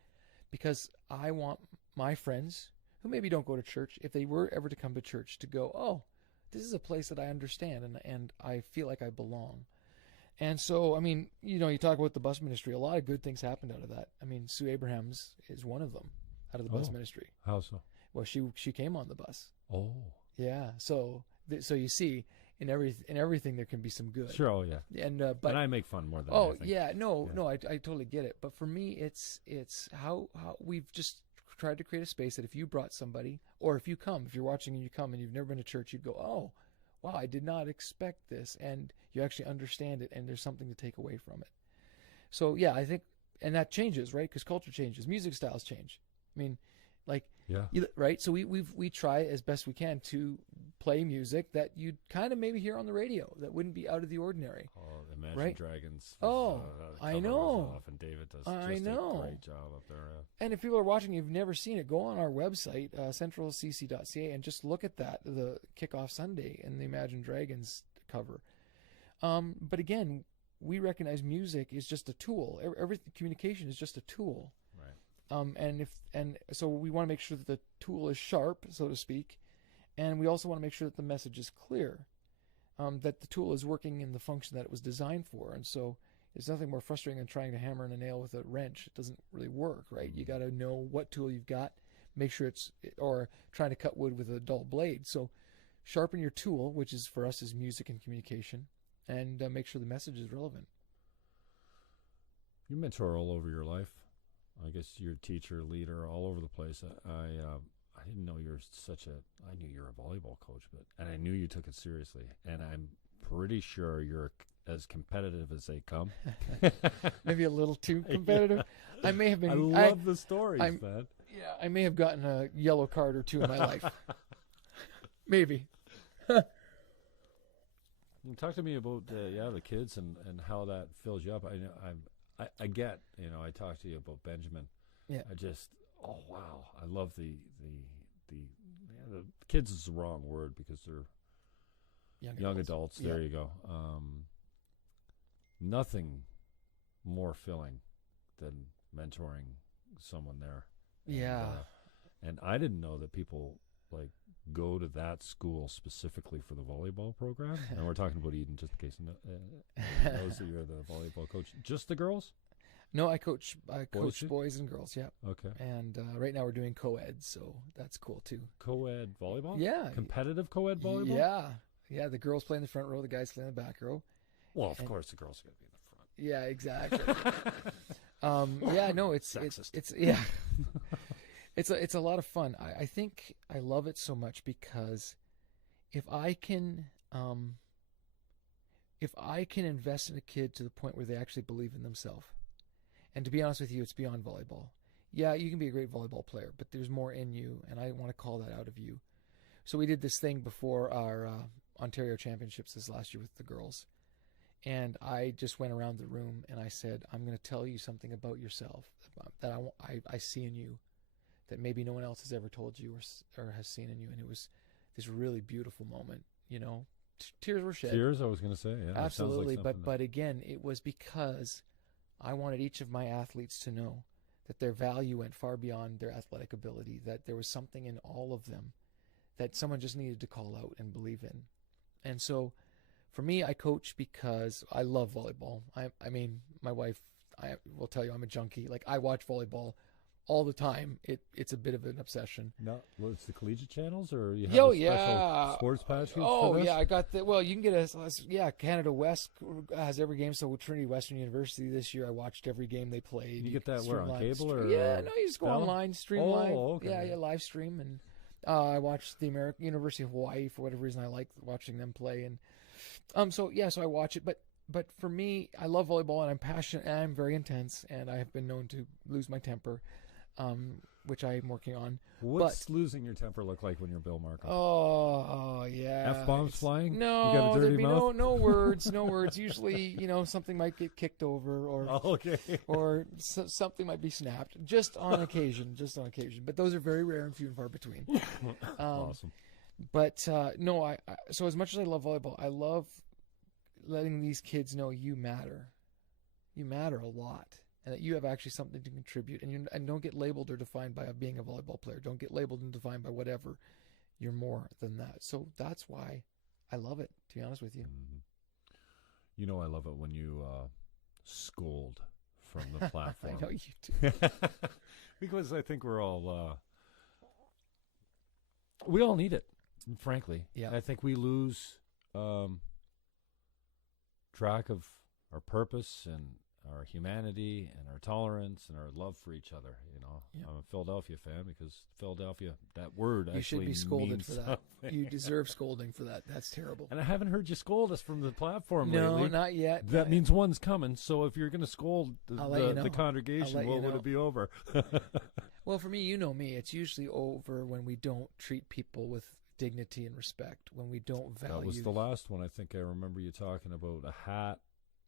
Because I want my friends who maybe don't go to church, if they were ever to come to church, to go, oh, this is a place that I understand and I feel like I belong. And so, I mean, you know, you talk about the bus ministry. A lot of good things happened out of that. I mean, Sue Abrahams is one of them out of the bus ministry. How so? Well, she came on the bus. Oh. Yeah. So you see, in everything there can be some good. Sure. Oh, yeah. And but I make fun more than oh anything. yeah, no, I totally get it. But for me, it's how we've just tried to create a space that if you brought somebody, or if you're watching and you come and you've never been to church, you'd go, oh, wow, I did not expect this, and you actually understand it, and there's something to take away from it. So yeah, I think, and that changes, right? Because culture changes, music styles change. I mean, like, right? So we try as best we can to play music that you'd kind of maybe hear on the radio that wouldn't be out of the ordinary. Oh, Imagine right? Dragons. I know. And David does I just know. a great job up there. And if people are watching, you've never seen it, go on our website, centralcc.ca, and just look at that, the Kickoff Sunday and the Imagine Dragons cover. But again, we recognize music is just a tool. Everything, communication is just a tool. Right. And so we want to make sure that the tool is sharp, so to speak, and we also want to make sure that the message is clear, that the tool is working in the function that it was designed for. And so there's nothing more frustrating than trying to hammer in a nail with a wrench. It doesn't really work, right? You got to know what tool you've got, make sure or trying to cut wood with a dull blade. So sharpen your tool, which is for us is music and communication, and make sure the message is relevant. You mentor all over your life. I guess you're a teacher, leader, all over the place. I didn't know you're I knew you're a volleyball coach, and I knew you took it seriously. And I'm pretty sure you're as competitive as they come. Maybe a little too competitive. I may have been. I love the stories, man. Yeah, I may have gotten a yellow card or two in my life. Maybe. Talk to me about the kids and how that fills you up. I get, I talked to you about Benjamin. Yeah. Oh wow, I love the kids is the wrong word because they're young adults. There you go. Nothing more filling than mentoring someone there. Yeah. And I didn't know that people go to that school specifically for the volleyball program. And we're talking about Eden, just in case knows that you're the volleyball coach. Just the girls? No, I coach boys and girls. Yeah. Okay. And right now we're doing co-ed, so that's cool too. Co-ed volleyball? Yeah. Competitive co-ed volleyball? Yeah. Yeah. The girls play in the front row, the guys play in the back row. Well, of course, the girls are going to be in the front. Yeah, exactly. Yeah. No, it's yeah. It's a lot of fun. I think I love it so much because if I can invest in a kid to the point where they actually believe in themselves, and to be honest with you, it's beyond volleyball. Yeah, you can be a great volleyball player, but there's more in you, and I want to call that out of you. So we did this thing before our Ontario Championships this last year with the girls, and I just went around the room and I said, I'm going to tell you something about yourself that I see in you, that maybe no one else has ever told you or has seen in you. And it was this really beautiful moment, tears were shed. Tears, I was going to say, yeah. Absolutely. But again, it was because I wanted each of my athletes to know that their value went far beyond their athletic ability, that there was something in all of them that someone just needed to call out and believe in. And so for me, I coach because I love volleyball. I mean, my wife, I will tell you, I'm a junkie. I watch volleyball all the time. It's a bit of an obsession. No, it's the collegiate channels, or you have a special sports package for this? Yeah, I got the. Well, you can get Canada West has every game. So with Trinity Western University this year, I watched every game they played. You get that where on cable or? Yeah, no, you just go online, stream live. Okay. Yeah, live stream, and I watched the University of Hawaii for whatever reason. I like watching them play, and so I watch it, But for me, I love volleyball, and I'm passionate, and I'm very intense, and I have been known to lose my temper, which I'm working on. What's losing your temper look like when you're Bill Markham? Oh yeah. F-bombs flying? No, you got a dirty mouth? no words, no words. Usually, something might get kicked over, or something might be snapped, just on occasion. But those are very rare and few and far between. Awesome. But no, so as much as I love volleyball, I love letting these kids know you matter a lot, and that you have actually something to contribute, and don't get labeled or defined by being a volleyball player. Don't get labeled and defined by whatever. You're more than that. So that's why I love it, to be honest with you. You know, I love it when you scold from the platform. I know you do. Because I think we all need it, frankly. Yeah. I think we lose track of our purpose and our humanity and our tolerance and our love for each other. You know, Yeah. I'm a Philadelphia fan because Philadelphia, that word You should actually be scolded means for that. something. You deserve scolding for that. That's terrible. And I haven't heard you scold us from the platform No, lately. not yet. That means one's coming. So if you're going to scold I'll let you know. the congregation, I'll let you would know. it be over? Well, for me, you know me. It's usually over when we don't treat people with dignity and respect, when we don't value. That was the last one. I think I remember you talking about a hat.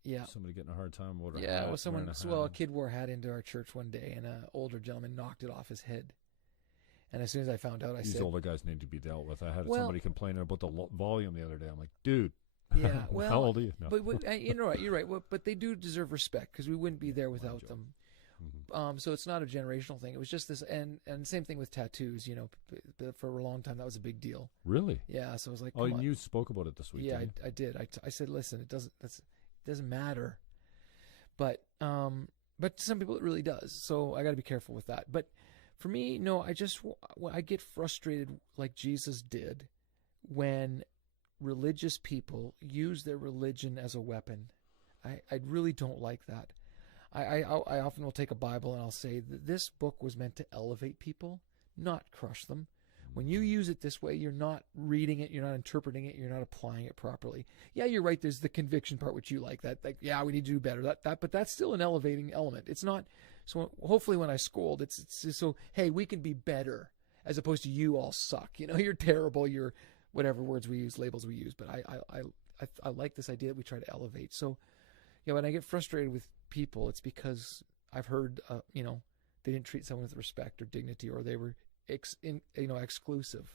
Yeah. Somebody getting a hard time about a Yeah, hat. well, someone. wearing a Well, a hat. kid wore a hat into our church one day, and an older gentleman knocked it off his head. And as soon as I found out, I These said, older guys need to be dealt with. I had Well- somebody complaining about the volume the other day. I'm like, dude, "Yeah, well, how old are you? No. but you're right. You're right. Well, but they do deserve respect because we wouldn't be there without joke. them. Mhm. So it's not a generational thing. It was just this, and same thing with tattoos. You know, for a long time that was a big deal. Really? Yeah. So I was like, Oh, come and on. you spoke about it this week. Yeah, didn't you? I did. I said, listen, it doesn't matter. But to some people it really does. So I got to be careful with that. But for me, no, I get frustrated like Jesus did when religious people use their religion as a weapon. I really don't like that. I often will take a Bible and I'll say that this book was meant to elevate people, not crush them. When you use it this way, you're not reading it, you're not interpreting it, you're not applying it properly. Yeah, you're right. There's the conviction part, which you like. That, like, yeah, we need to do better. But that's still an elevating element. It's not. So hopefully, when I scold, it's so hey, we can be better, as opposed to you all suck. You know, you're terrible. You're whatever words we use, labels we use. But I like this idea that we try to elevate. So, yeah, when I get frustrated with people, it's because I've heard, they didn't treat someone with respect or dignity, or they were exclusive.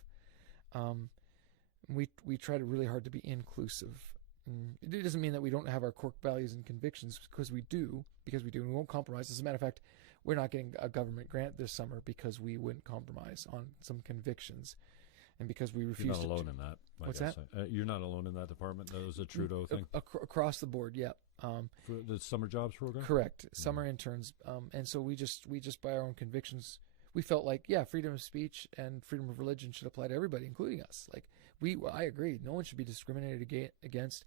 We try to really hard to be inclusive. It doesn't mean that we don't have our core values and convictions, because we do, and we won't compromise. As a matter of fact, we're not getting a government grant this summer because we wouldn't compromise on some convictions, and because we refuse. You're not alone in that. What's that? You're not alone in that department. That was a Trudeau thing. Across the board, yeah. For the summer jobs program. Correct, summer interns, and so we just by our own convictions. We felt like, yeah, freedom of speech and freedom of religion should apply to everybody, including us. Like I agree. No one should be discriminated against.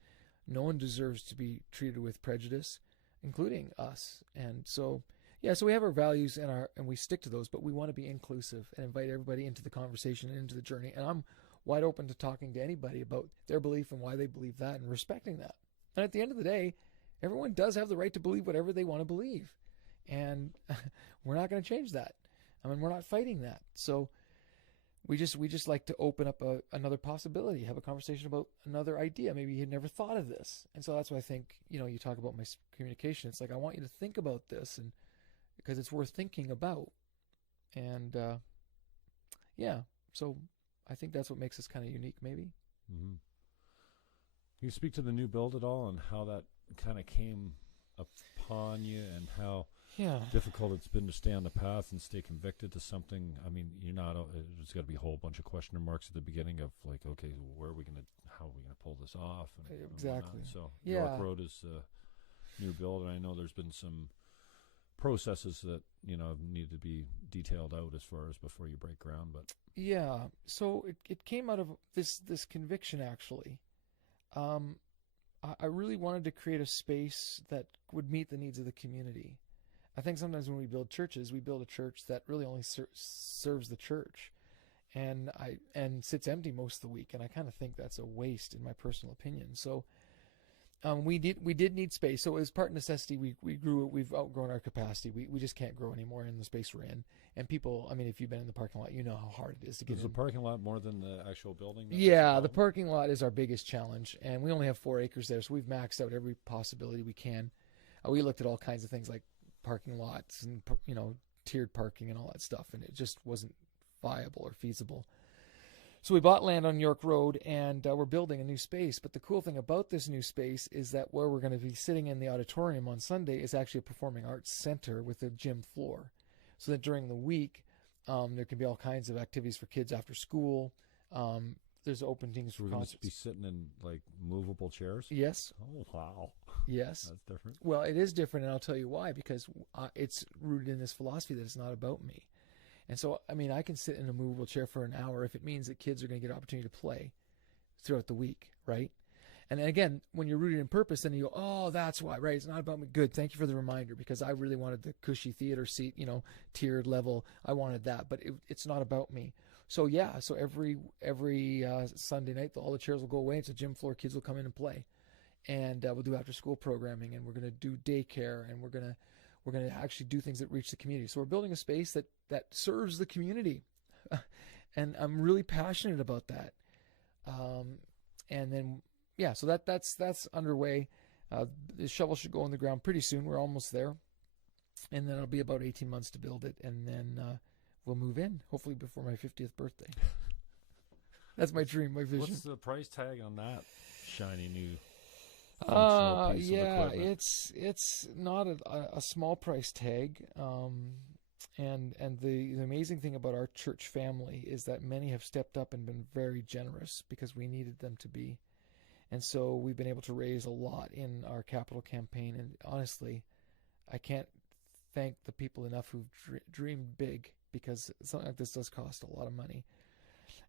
No one deserves to be treated with prejudice, including us. And so, yeah, so we have our values and we stick to those, but we want to be inclusive and invite everybody into the conversation and into the journey. And I'm wide open to talking to anybody about their belief and why they believe that and respecting that. And at the end of the day, everyone does have the right to believe whatever they want to believe. And we're not going to change that. I mean, we're not fighting that. So we just like to open up another possibility, have a conversation about another idea. Maybe you had never thought of this. And so that's why I think, you talk about my communication. It's like, I want you to think about this, and because it's worth thinking about. And yeah, so I think that's what makes us kind of unique, maybe. Mm-hmm. Can you speak to the new build at all and how that kind of came upon you, and how difficult it's been to stay on the path and stay convicted to something? I mean, there's got to be a whole bunch of question marks at the beginning of like, okay, how are we going to pull this off? And exactly. So Yeah. York Road is a new build, and I know there's been some processes that, need to be detailed out as far as before you break ground, but yeah. So it came out of this conviction, actually. I really wanted to create a space that would meet the needs of the community. I think sometimes when we build churches, we build a church that really only serves the church, and sits empty most of the week. And I kind of think that's a waste, in my personal opinion. So we did need space. So as part of necessity, we've outgrown our capacity. We just can't grow anymore in the space we're in. And people, I mean, if you've been in the parking lot, you know how hard it is to get in. Is the parking lot more than the actual building? Yeah, the parking lot is our biggest challenge, and we only have 4 acres there, so we've maxed out every possibility we can. We looked at all kinds of things like parking lots and tiered parking and all that stuff, and it just wasn't viable or feasible. So we bought land on York Road, and we're building a new space. But the cool thing about this new space is that where we're going to be sitting in the auditorium on Sunday is actually a performing arts center with a gym floor, so that during the week there can be all kinds of activities for kids after school. There's openings for We're going to be concerts. sitting in like movable chairs. Yes. Oh wow, Yes. that's different. Well, it is different, and I'll tell you why. Because it's rooted in this philosophy that it's not about me. And so, I mean, I can sit in a movable chair for an hour if it means that kids are going to get an opportunity to play throughout the week, right? And again, when you're rooted in purpose, then you go, oh, that's why, right? It's not about me. Good. Thank you for the reminder, because I really wanted the cushy theater seat, tiered level. I wanted that, but it's not about me. So yeah, so every Sunday night, all the chairs will go away. It's a gym floor. Kids will come in and play, and we'll do after school programming, and we're going to do daycare, and we're going to actually do things that reach the community. So we're building a space that serves the community, and I'm really passionate about that. And then yeah, so that's underway. The shovel should go in the ground pretty soon. We're almost there, and then it'll be about 18 months to build it, and then we'll move in, hopefully before my 50th birthday. That's my dream, my vision. What's the price tag on that shiny new functional piece of equipment? It's not a small price tag. And the amazing thing about our church family is that many have stepped up and been very generous because we needed them to be. And so we've been able to raise a lot in our capital campaign. And honestly, I can't thank the people enough who've dreamed big, because something like this does cost a lot of money.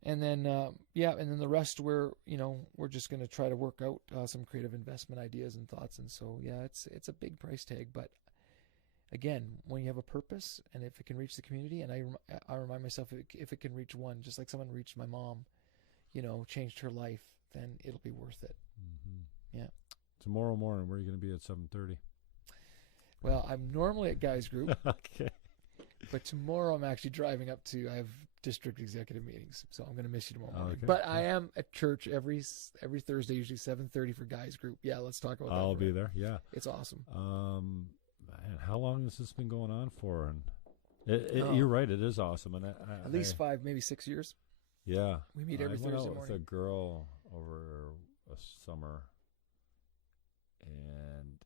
And then, and then the rest we're just going to try to work out some creative investment ideas and thoughts. And so, yeah, it's a big price tag. But again, when you have a purpose, and if it can reach the community, and I remind myself, if it can reach one, just like someone reached my mom, changed her life, then it'll be worth it. Mm-hmm. Yeah. Tomorrow morning, where are you going to be at 7:30? Well, I'm normally at Guys Group. Okay. But tomorrow I'm actually driving up I have district executive meetings, so I'm going to miss you tomorrow morning. Okay. But I am at church every Thursday, usually 7:30 for Guys Group. Yeah, let's talk about that. I'll be there. Yeah. It's awesome. Man, how long has this been going on for? And you're right, it is awesome. And at least 5, maybe 6 years. Yeah. We meet every Thursday morning. I went out with a girl over a summer, and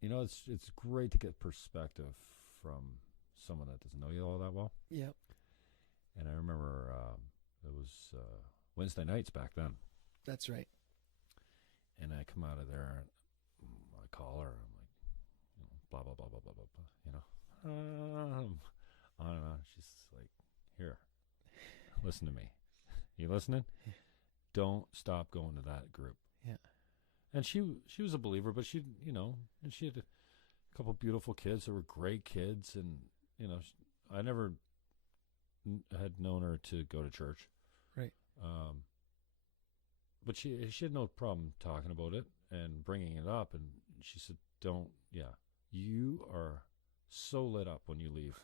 it's great to get perspective from someone that doesn't know you all that well. Yep. And I remember it was Wednesday nights back then. That's right. And I come out of there, and I call her. I'm like, blah blah blah blah blah blah. On and on. She's like, "Here, listen to me. You listening? Don't stop going to that group." Yeah. And she was a believer, but and she had a couple beautiful kids that were great kids, and I never had known her to go to church. Right. But she had no problem talking about it and bringing it up, and she said, "Don't. Yeah, you are so lit up when you leave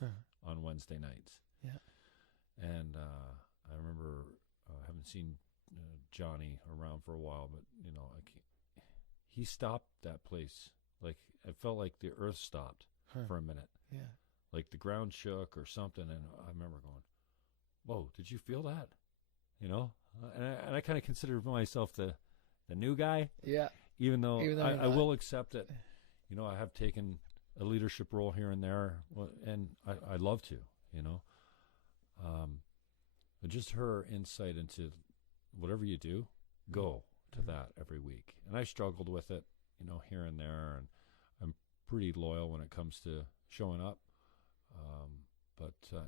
on Wednesday nights." Yeah. And I remember I haven't seen Johnny around for a while, but he stopped that place. Like, it felt like the earth stopped for a minute. Yeah. Like the ground shook or something, and I remember going, "Whoa, did you feel that?" And I kind of consider myself the new guy. Yeah. Even though I will accept that, I have taken a leadership role here and there, and I love to, but just her insight into whatever you do, go to that every week. And I struggled with it, here and there, and I'm pretty loyal when it comes to showing up.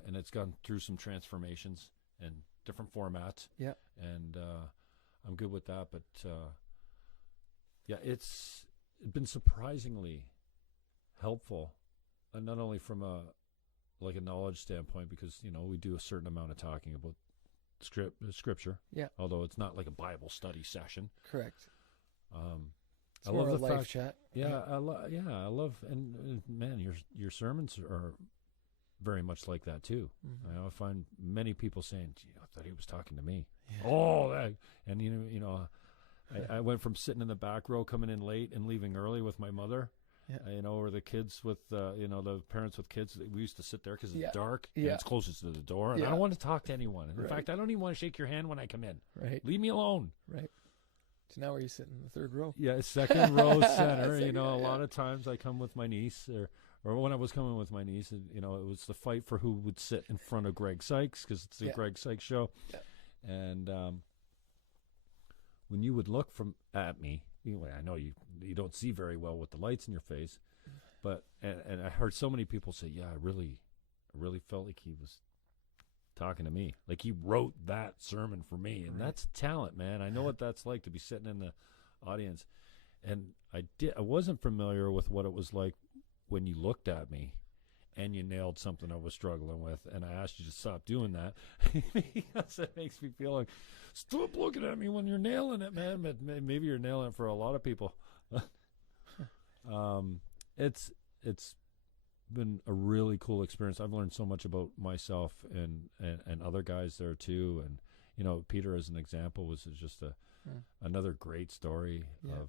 And it's gone through some transformations and different formats. Yeah. And I'm good with that. But it's been surprisingly helpful, and not only from a knowledge standpoint, because we do a certain amount of talking about scripture. Yeah. Although it's not like a Bible study session. Correct. I love the live fact, chat. Yeah, I love, and man, your sermons are very much like that too. Mm-hmm. I find many people saying, "Gee, I thought he was talking to me." Yeah. Oh, that, and I went from sitting in the back row, coming in late, and leaving early with my mother. Yeah. Or the kids with, the parents with kids. We used to sit there because it's dark. Yeah. And it's closest to the door, and I don't want to talk to anyone. In fact, I don't even want to shake your hand when I come in. Right. Leave me alone. Right. So now where are you sitting in the third row? Yeah, second row center. A lot of times I come with my niece, or when I was coming with my niece, and, it was the fight for who would sit in front of Greg Sykes, because it's the Greg Sykes show. Yeah. And when you would look at me, I know you don't see very well with the lights in your face, but and I heard so many people say, yeah, I really felt like he was talking to me, like he wrote that sermon for me, and that's talent, man. I know what that's like to be sitting in the audience, and I wasn't familiar with what it was like when you looked at me and you nailed something I was struggling with, and I asked you to stop doing that because it makes me feel like, stop looking at me when you're nailing it, man. But maybe you're nailing it for a lot of people. It's been a really cool experience. I've learned so much about myself and other guys there too. And Peter, as an example, was just another great story of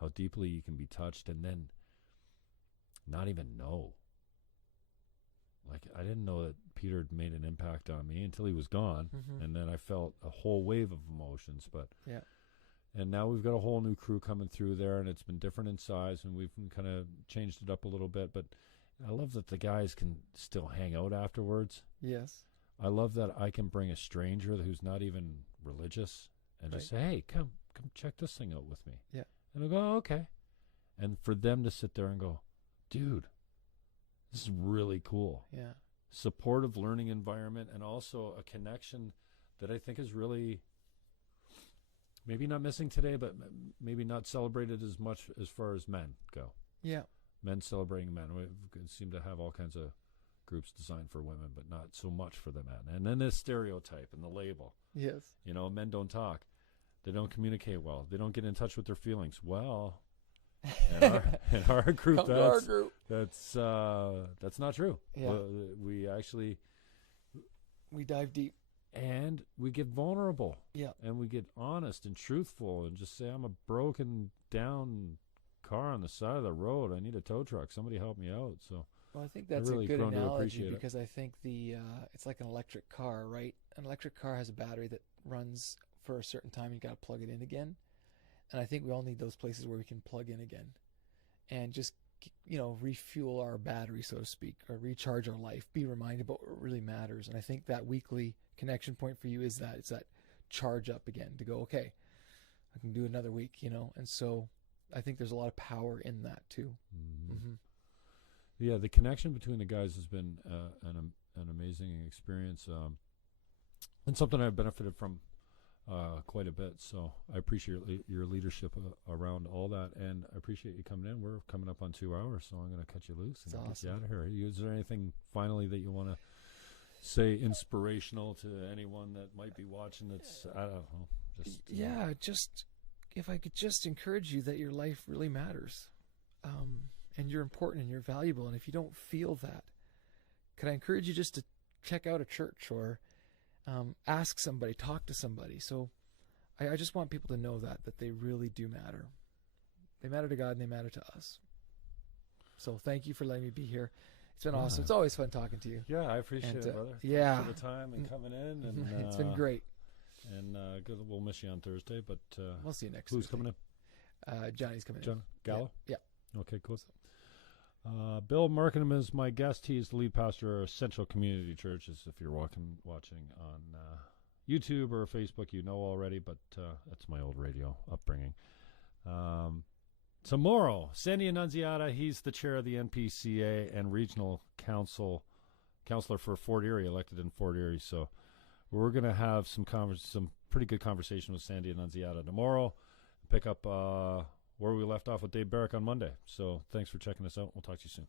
how deeply you can be touched, and then not even know. Like, I didn't know that Peter had made an impact on me until he was gone, and then I felt a whole wave of emotions. But and now we've got a whole new crew coming through there, and it's been different in size, and we've kind of changed it up a little bit. But I love that the guys can still hang out afterwards. Yes. I love that I can bring a stranger who's not even religious and just say, hey, come check this thing out with me. Yeah. And I'll go, oh, okay. And for them to sit there and go, dude, this is really cool. Yeah. Supportive learning environment, and also a connection that I think is really maybe not missing today, but maybe not celebrated as much as far as men go. Yeah. Men celebrating men. We seem to have all kinds of groups designed for women, but not so much for the men. And then this stereotype and the label. Yes. Men don't talk. They don't communicate well. They don't get in touch with their feelings. Well, in our group, that's not true. Yeah. We dive deep. And we get vulnerable. Yeah. And we get honest and truthful and just say, I'm a broken down car on the side of the road. I need a tow truck. Somebody help me out. So well, I think that's a good analogy, because I think it's like an electric car, right? An electric car has a battery that runs for a certain time. You got to plug it in again. And I think we all need those places where we can plug in again and just, refuel our battery, so to speak, or recharge our life, be reminded about what really matters. And I think that weekly connection point for you is that it's that charge up again to go, okay, I can do another week, and so I think there's a lot of power in that too. Yeah, the connection between the guys has been an amazing experience, and something I've benefited from quite a bit. So I appreciate your leadership around all that, and I appreciate you coming in. We're coming up on 2 hours, so I'm going to cut you loose and get you out of here. Is there anything finally that you want to say inspirational to anyone that might be watching that's, I don't know, just if I could just encourage you that your life really matters, and you're important and you're valuable. And if you don't feel that, could I encourage you just to check out a church or ask somebody, talk to somebody. So I just want people to know that they really do matter. They matter to God and they matter to us. So thank you for letting me be here. It's been awesome. It's always fun talking to you. Yeah, I appreciate it, brother. Yeah. Thanks for the time and coming in. And it's been great. And good, we'll miss you on Thursday, but we'll see you next Who's Thursday. coming in? Johnny's coming in. John Gallo? Yeah. Okay, cool. Bill Markham is my guest. He's the lead pastor of Central Community Churches. If you're watching on YouTube or Facebook, you know already, but that's my old radio upbringing. Tomorrow, Sandy Annunziata, he's the chair of the NPCA and regional counselor for Fort Erie, elected in Fort Erie. So we're going to have some pretty good conversation with Sandy Annunziata tomorrow. Pick up where we left off with Dave Barrick on Monday. So thanks for checking us out. We'll talk to you soon.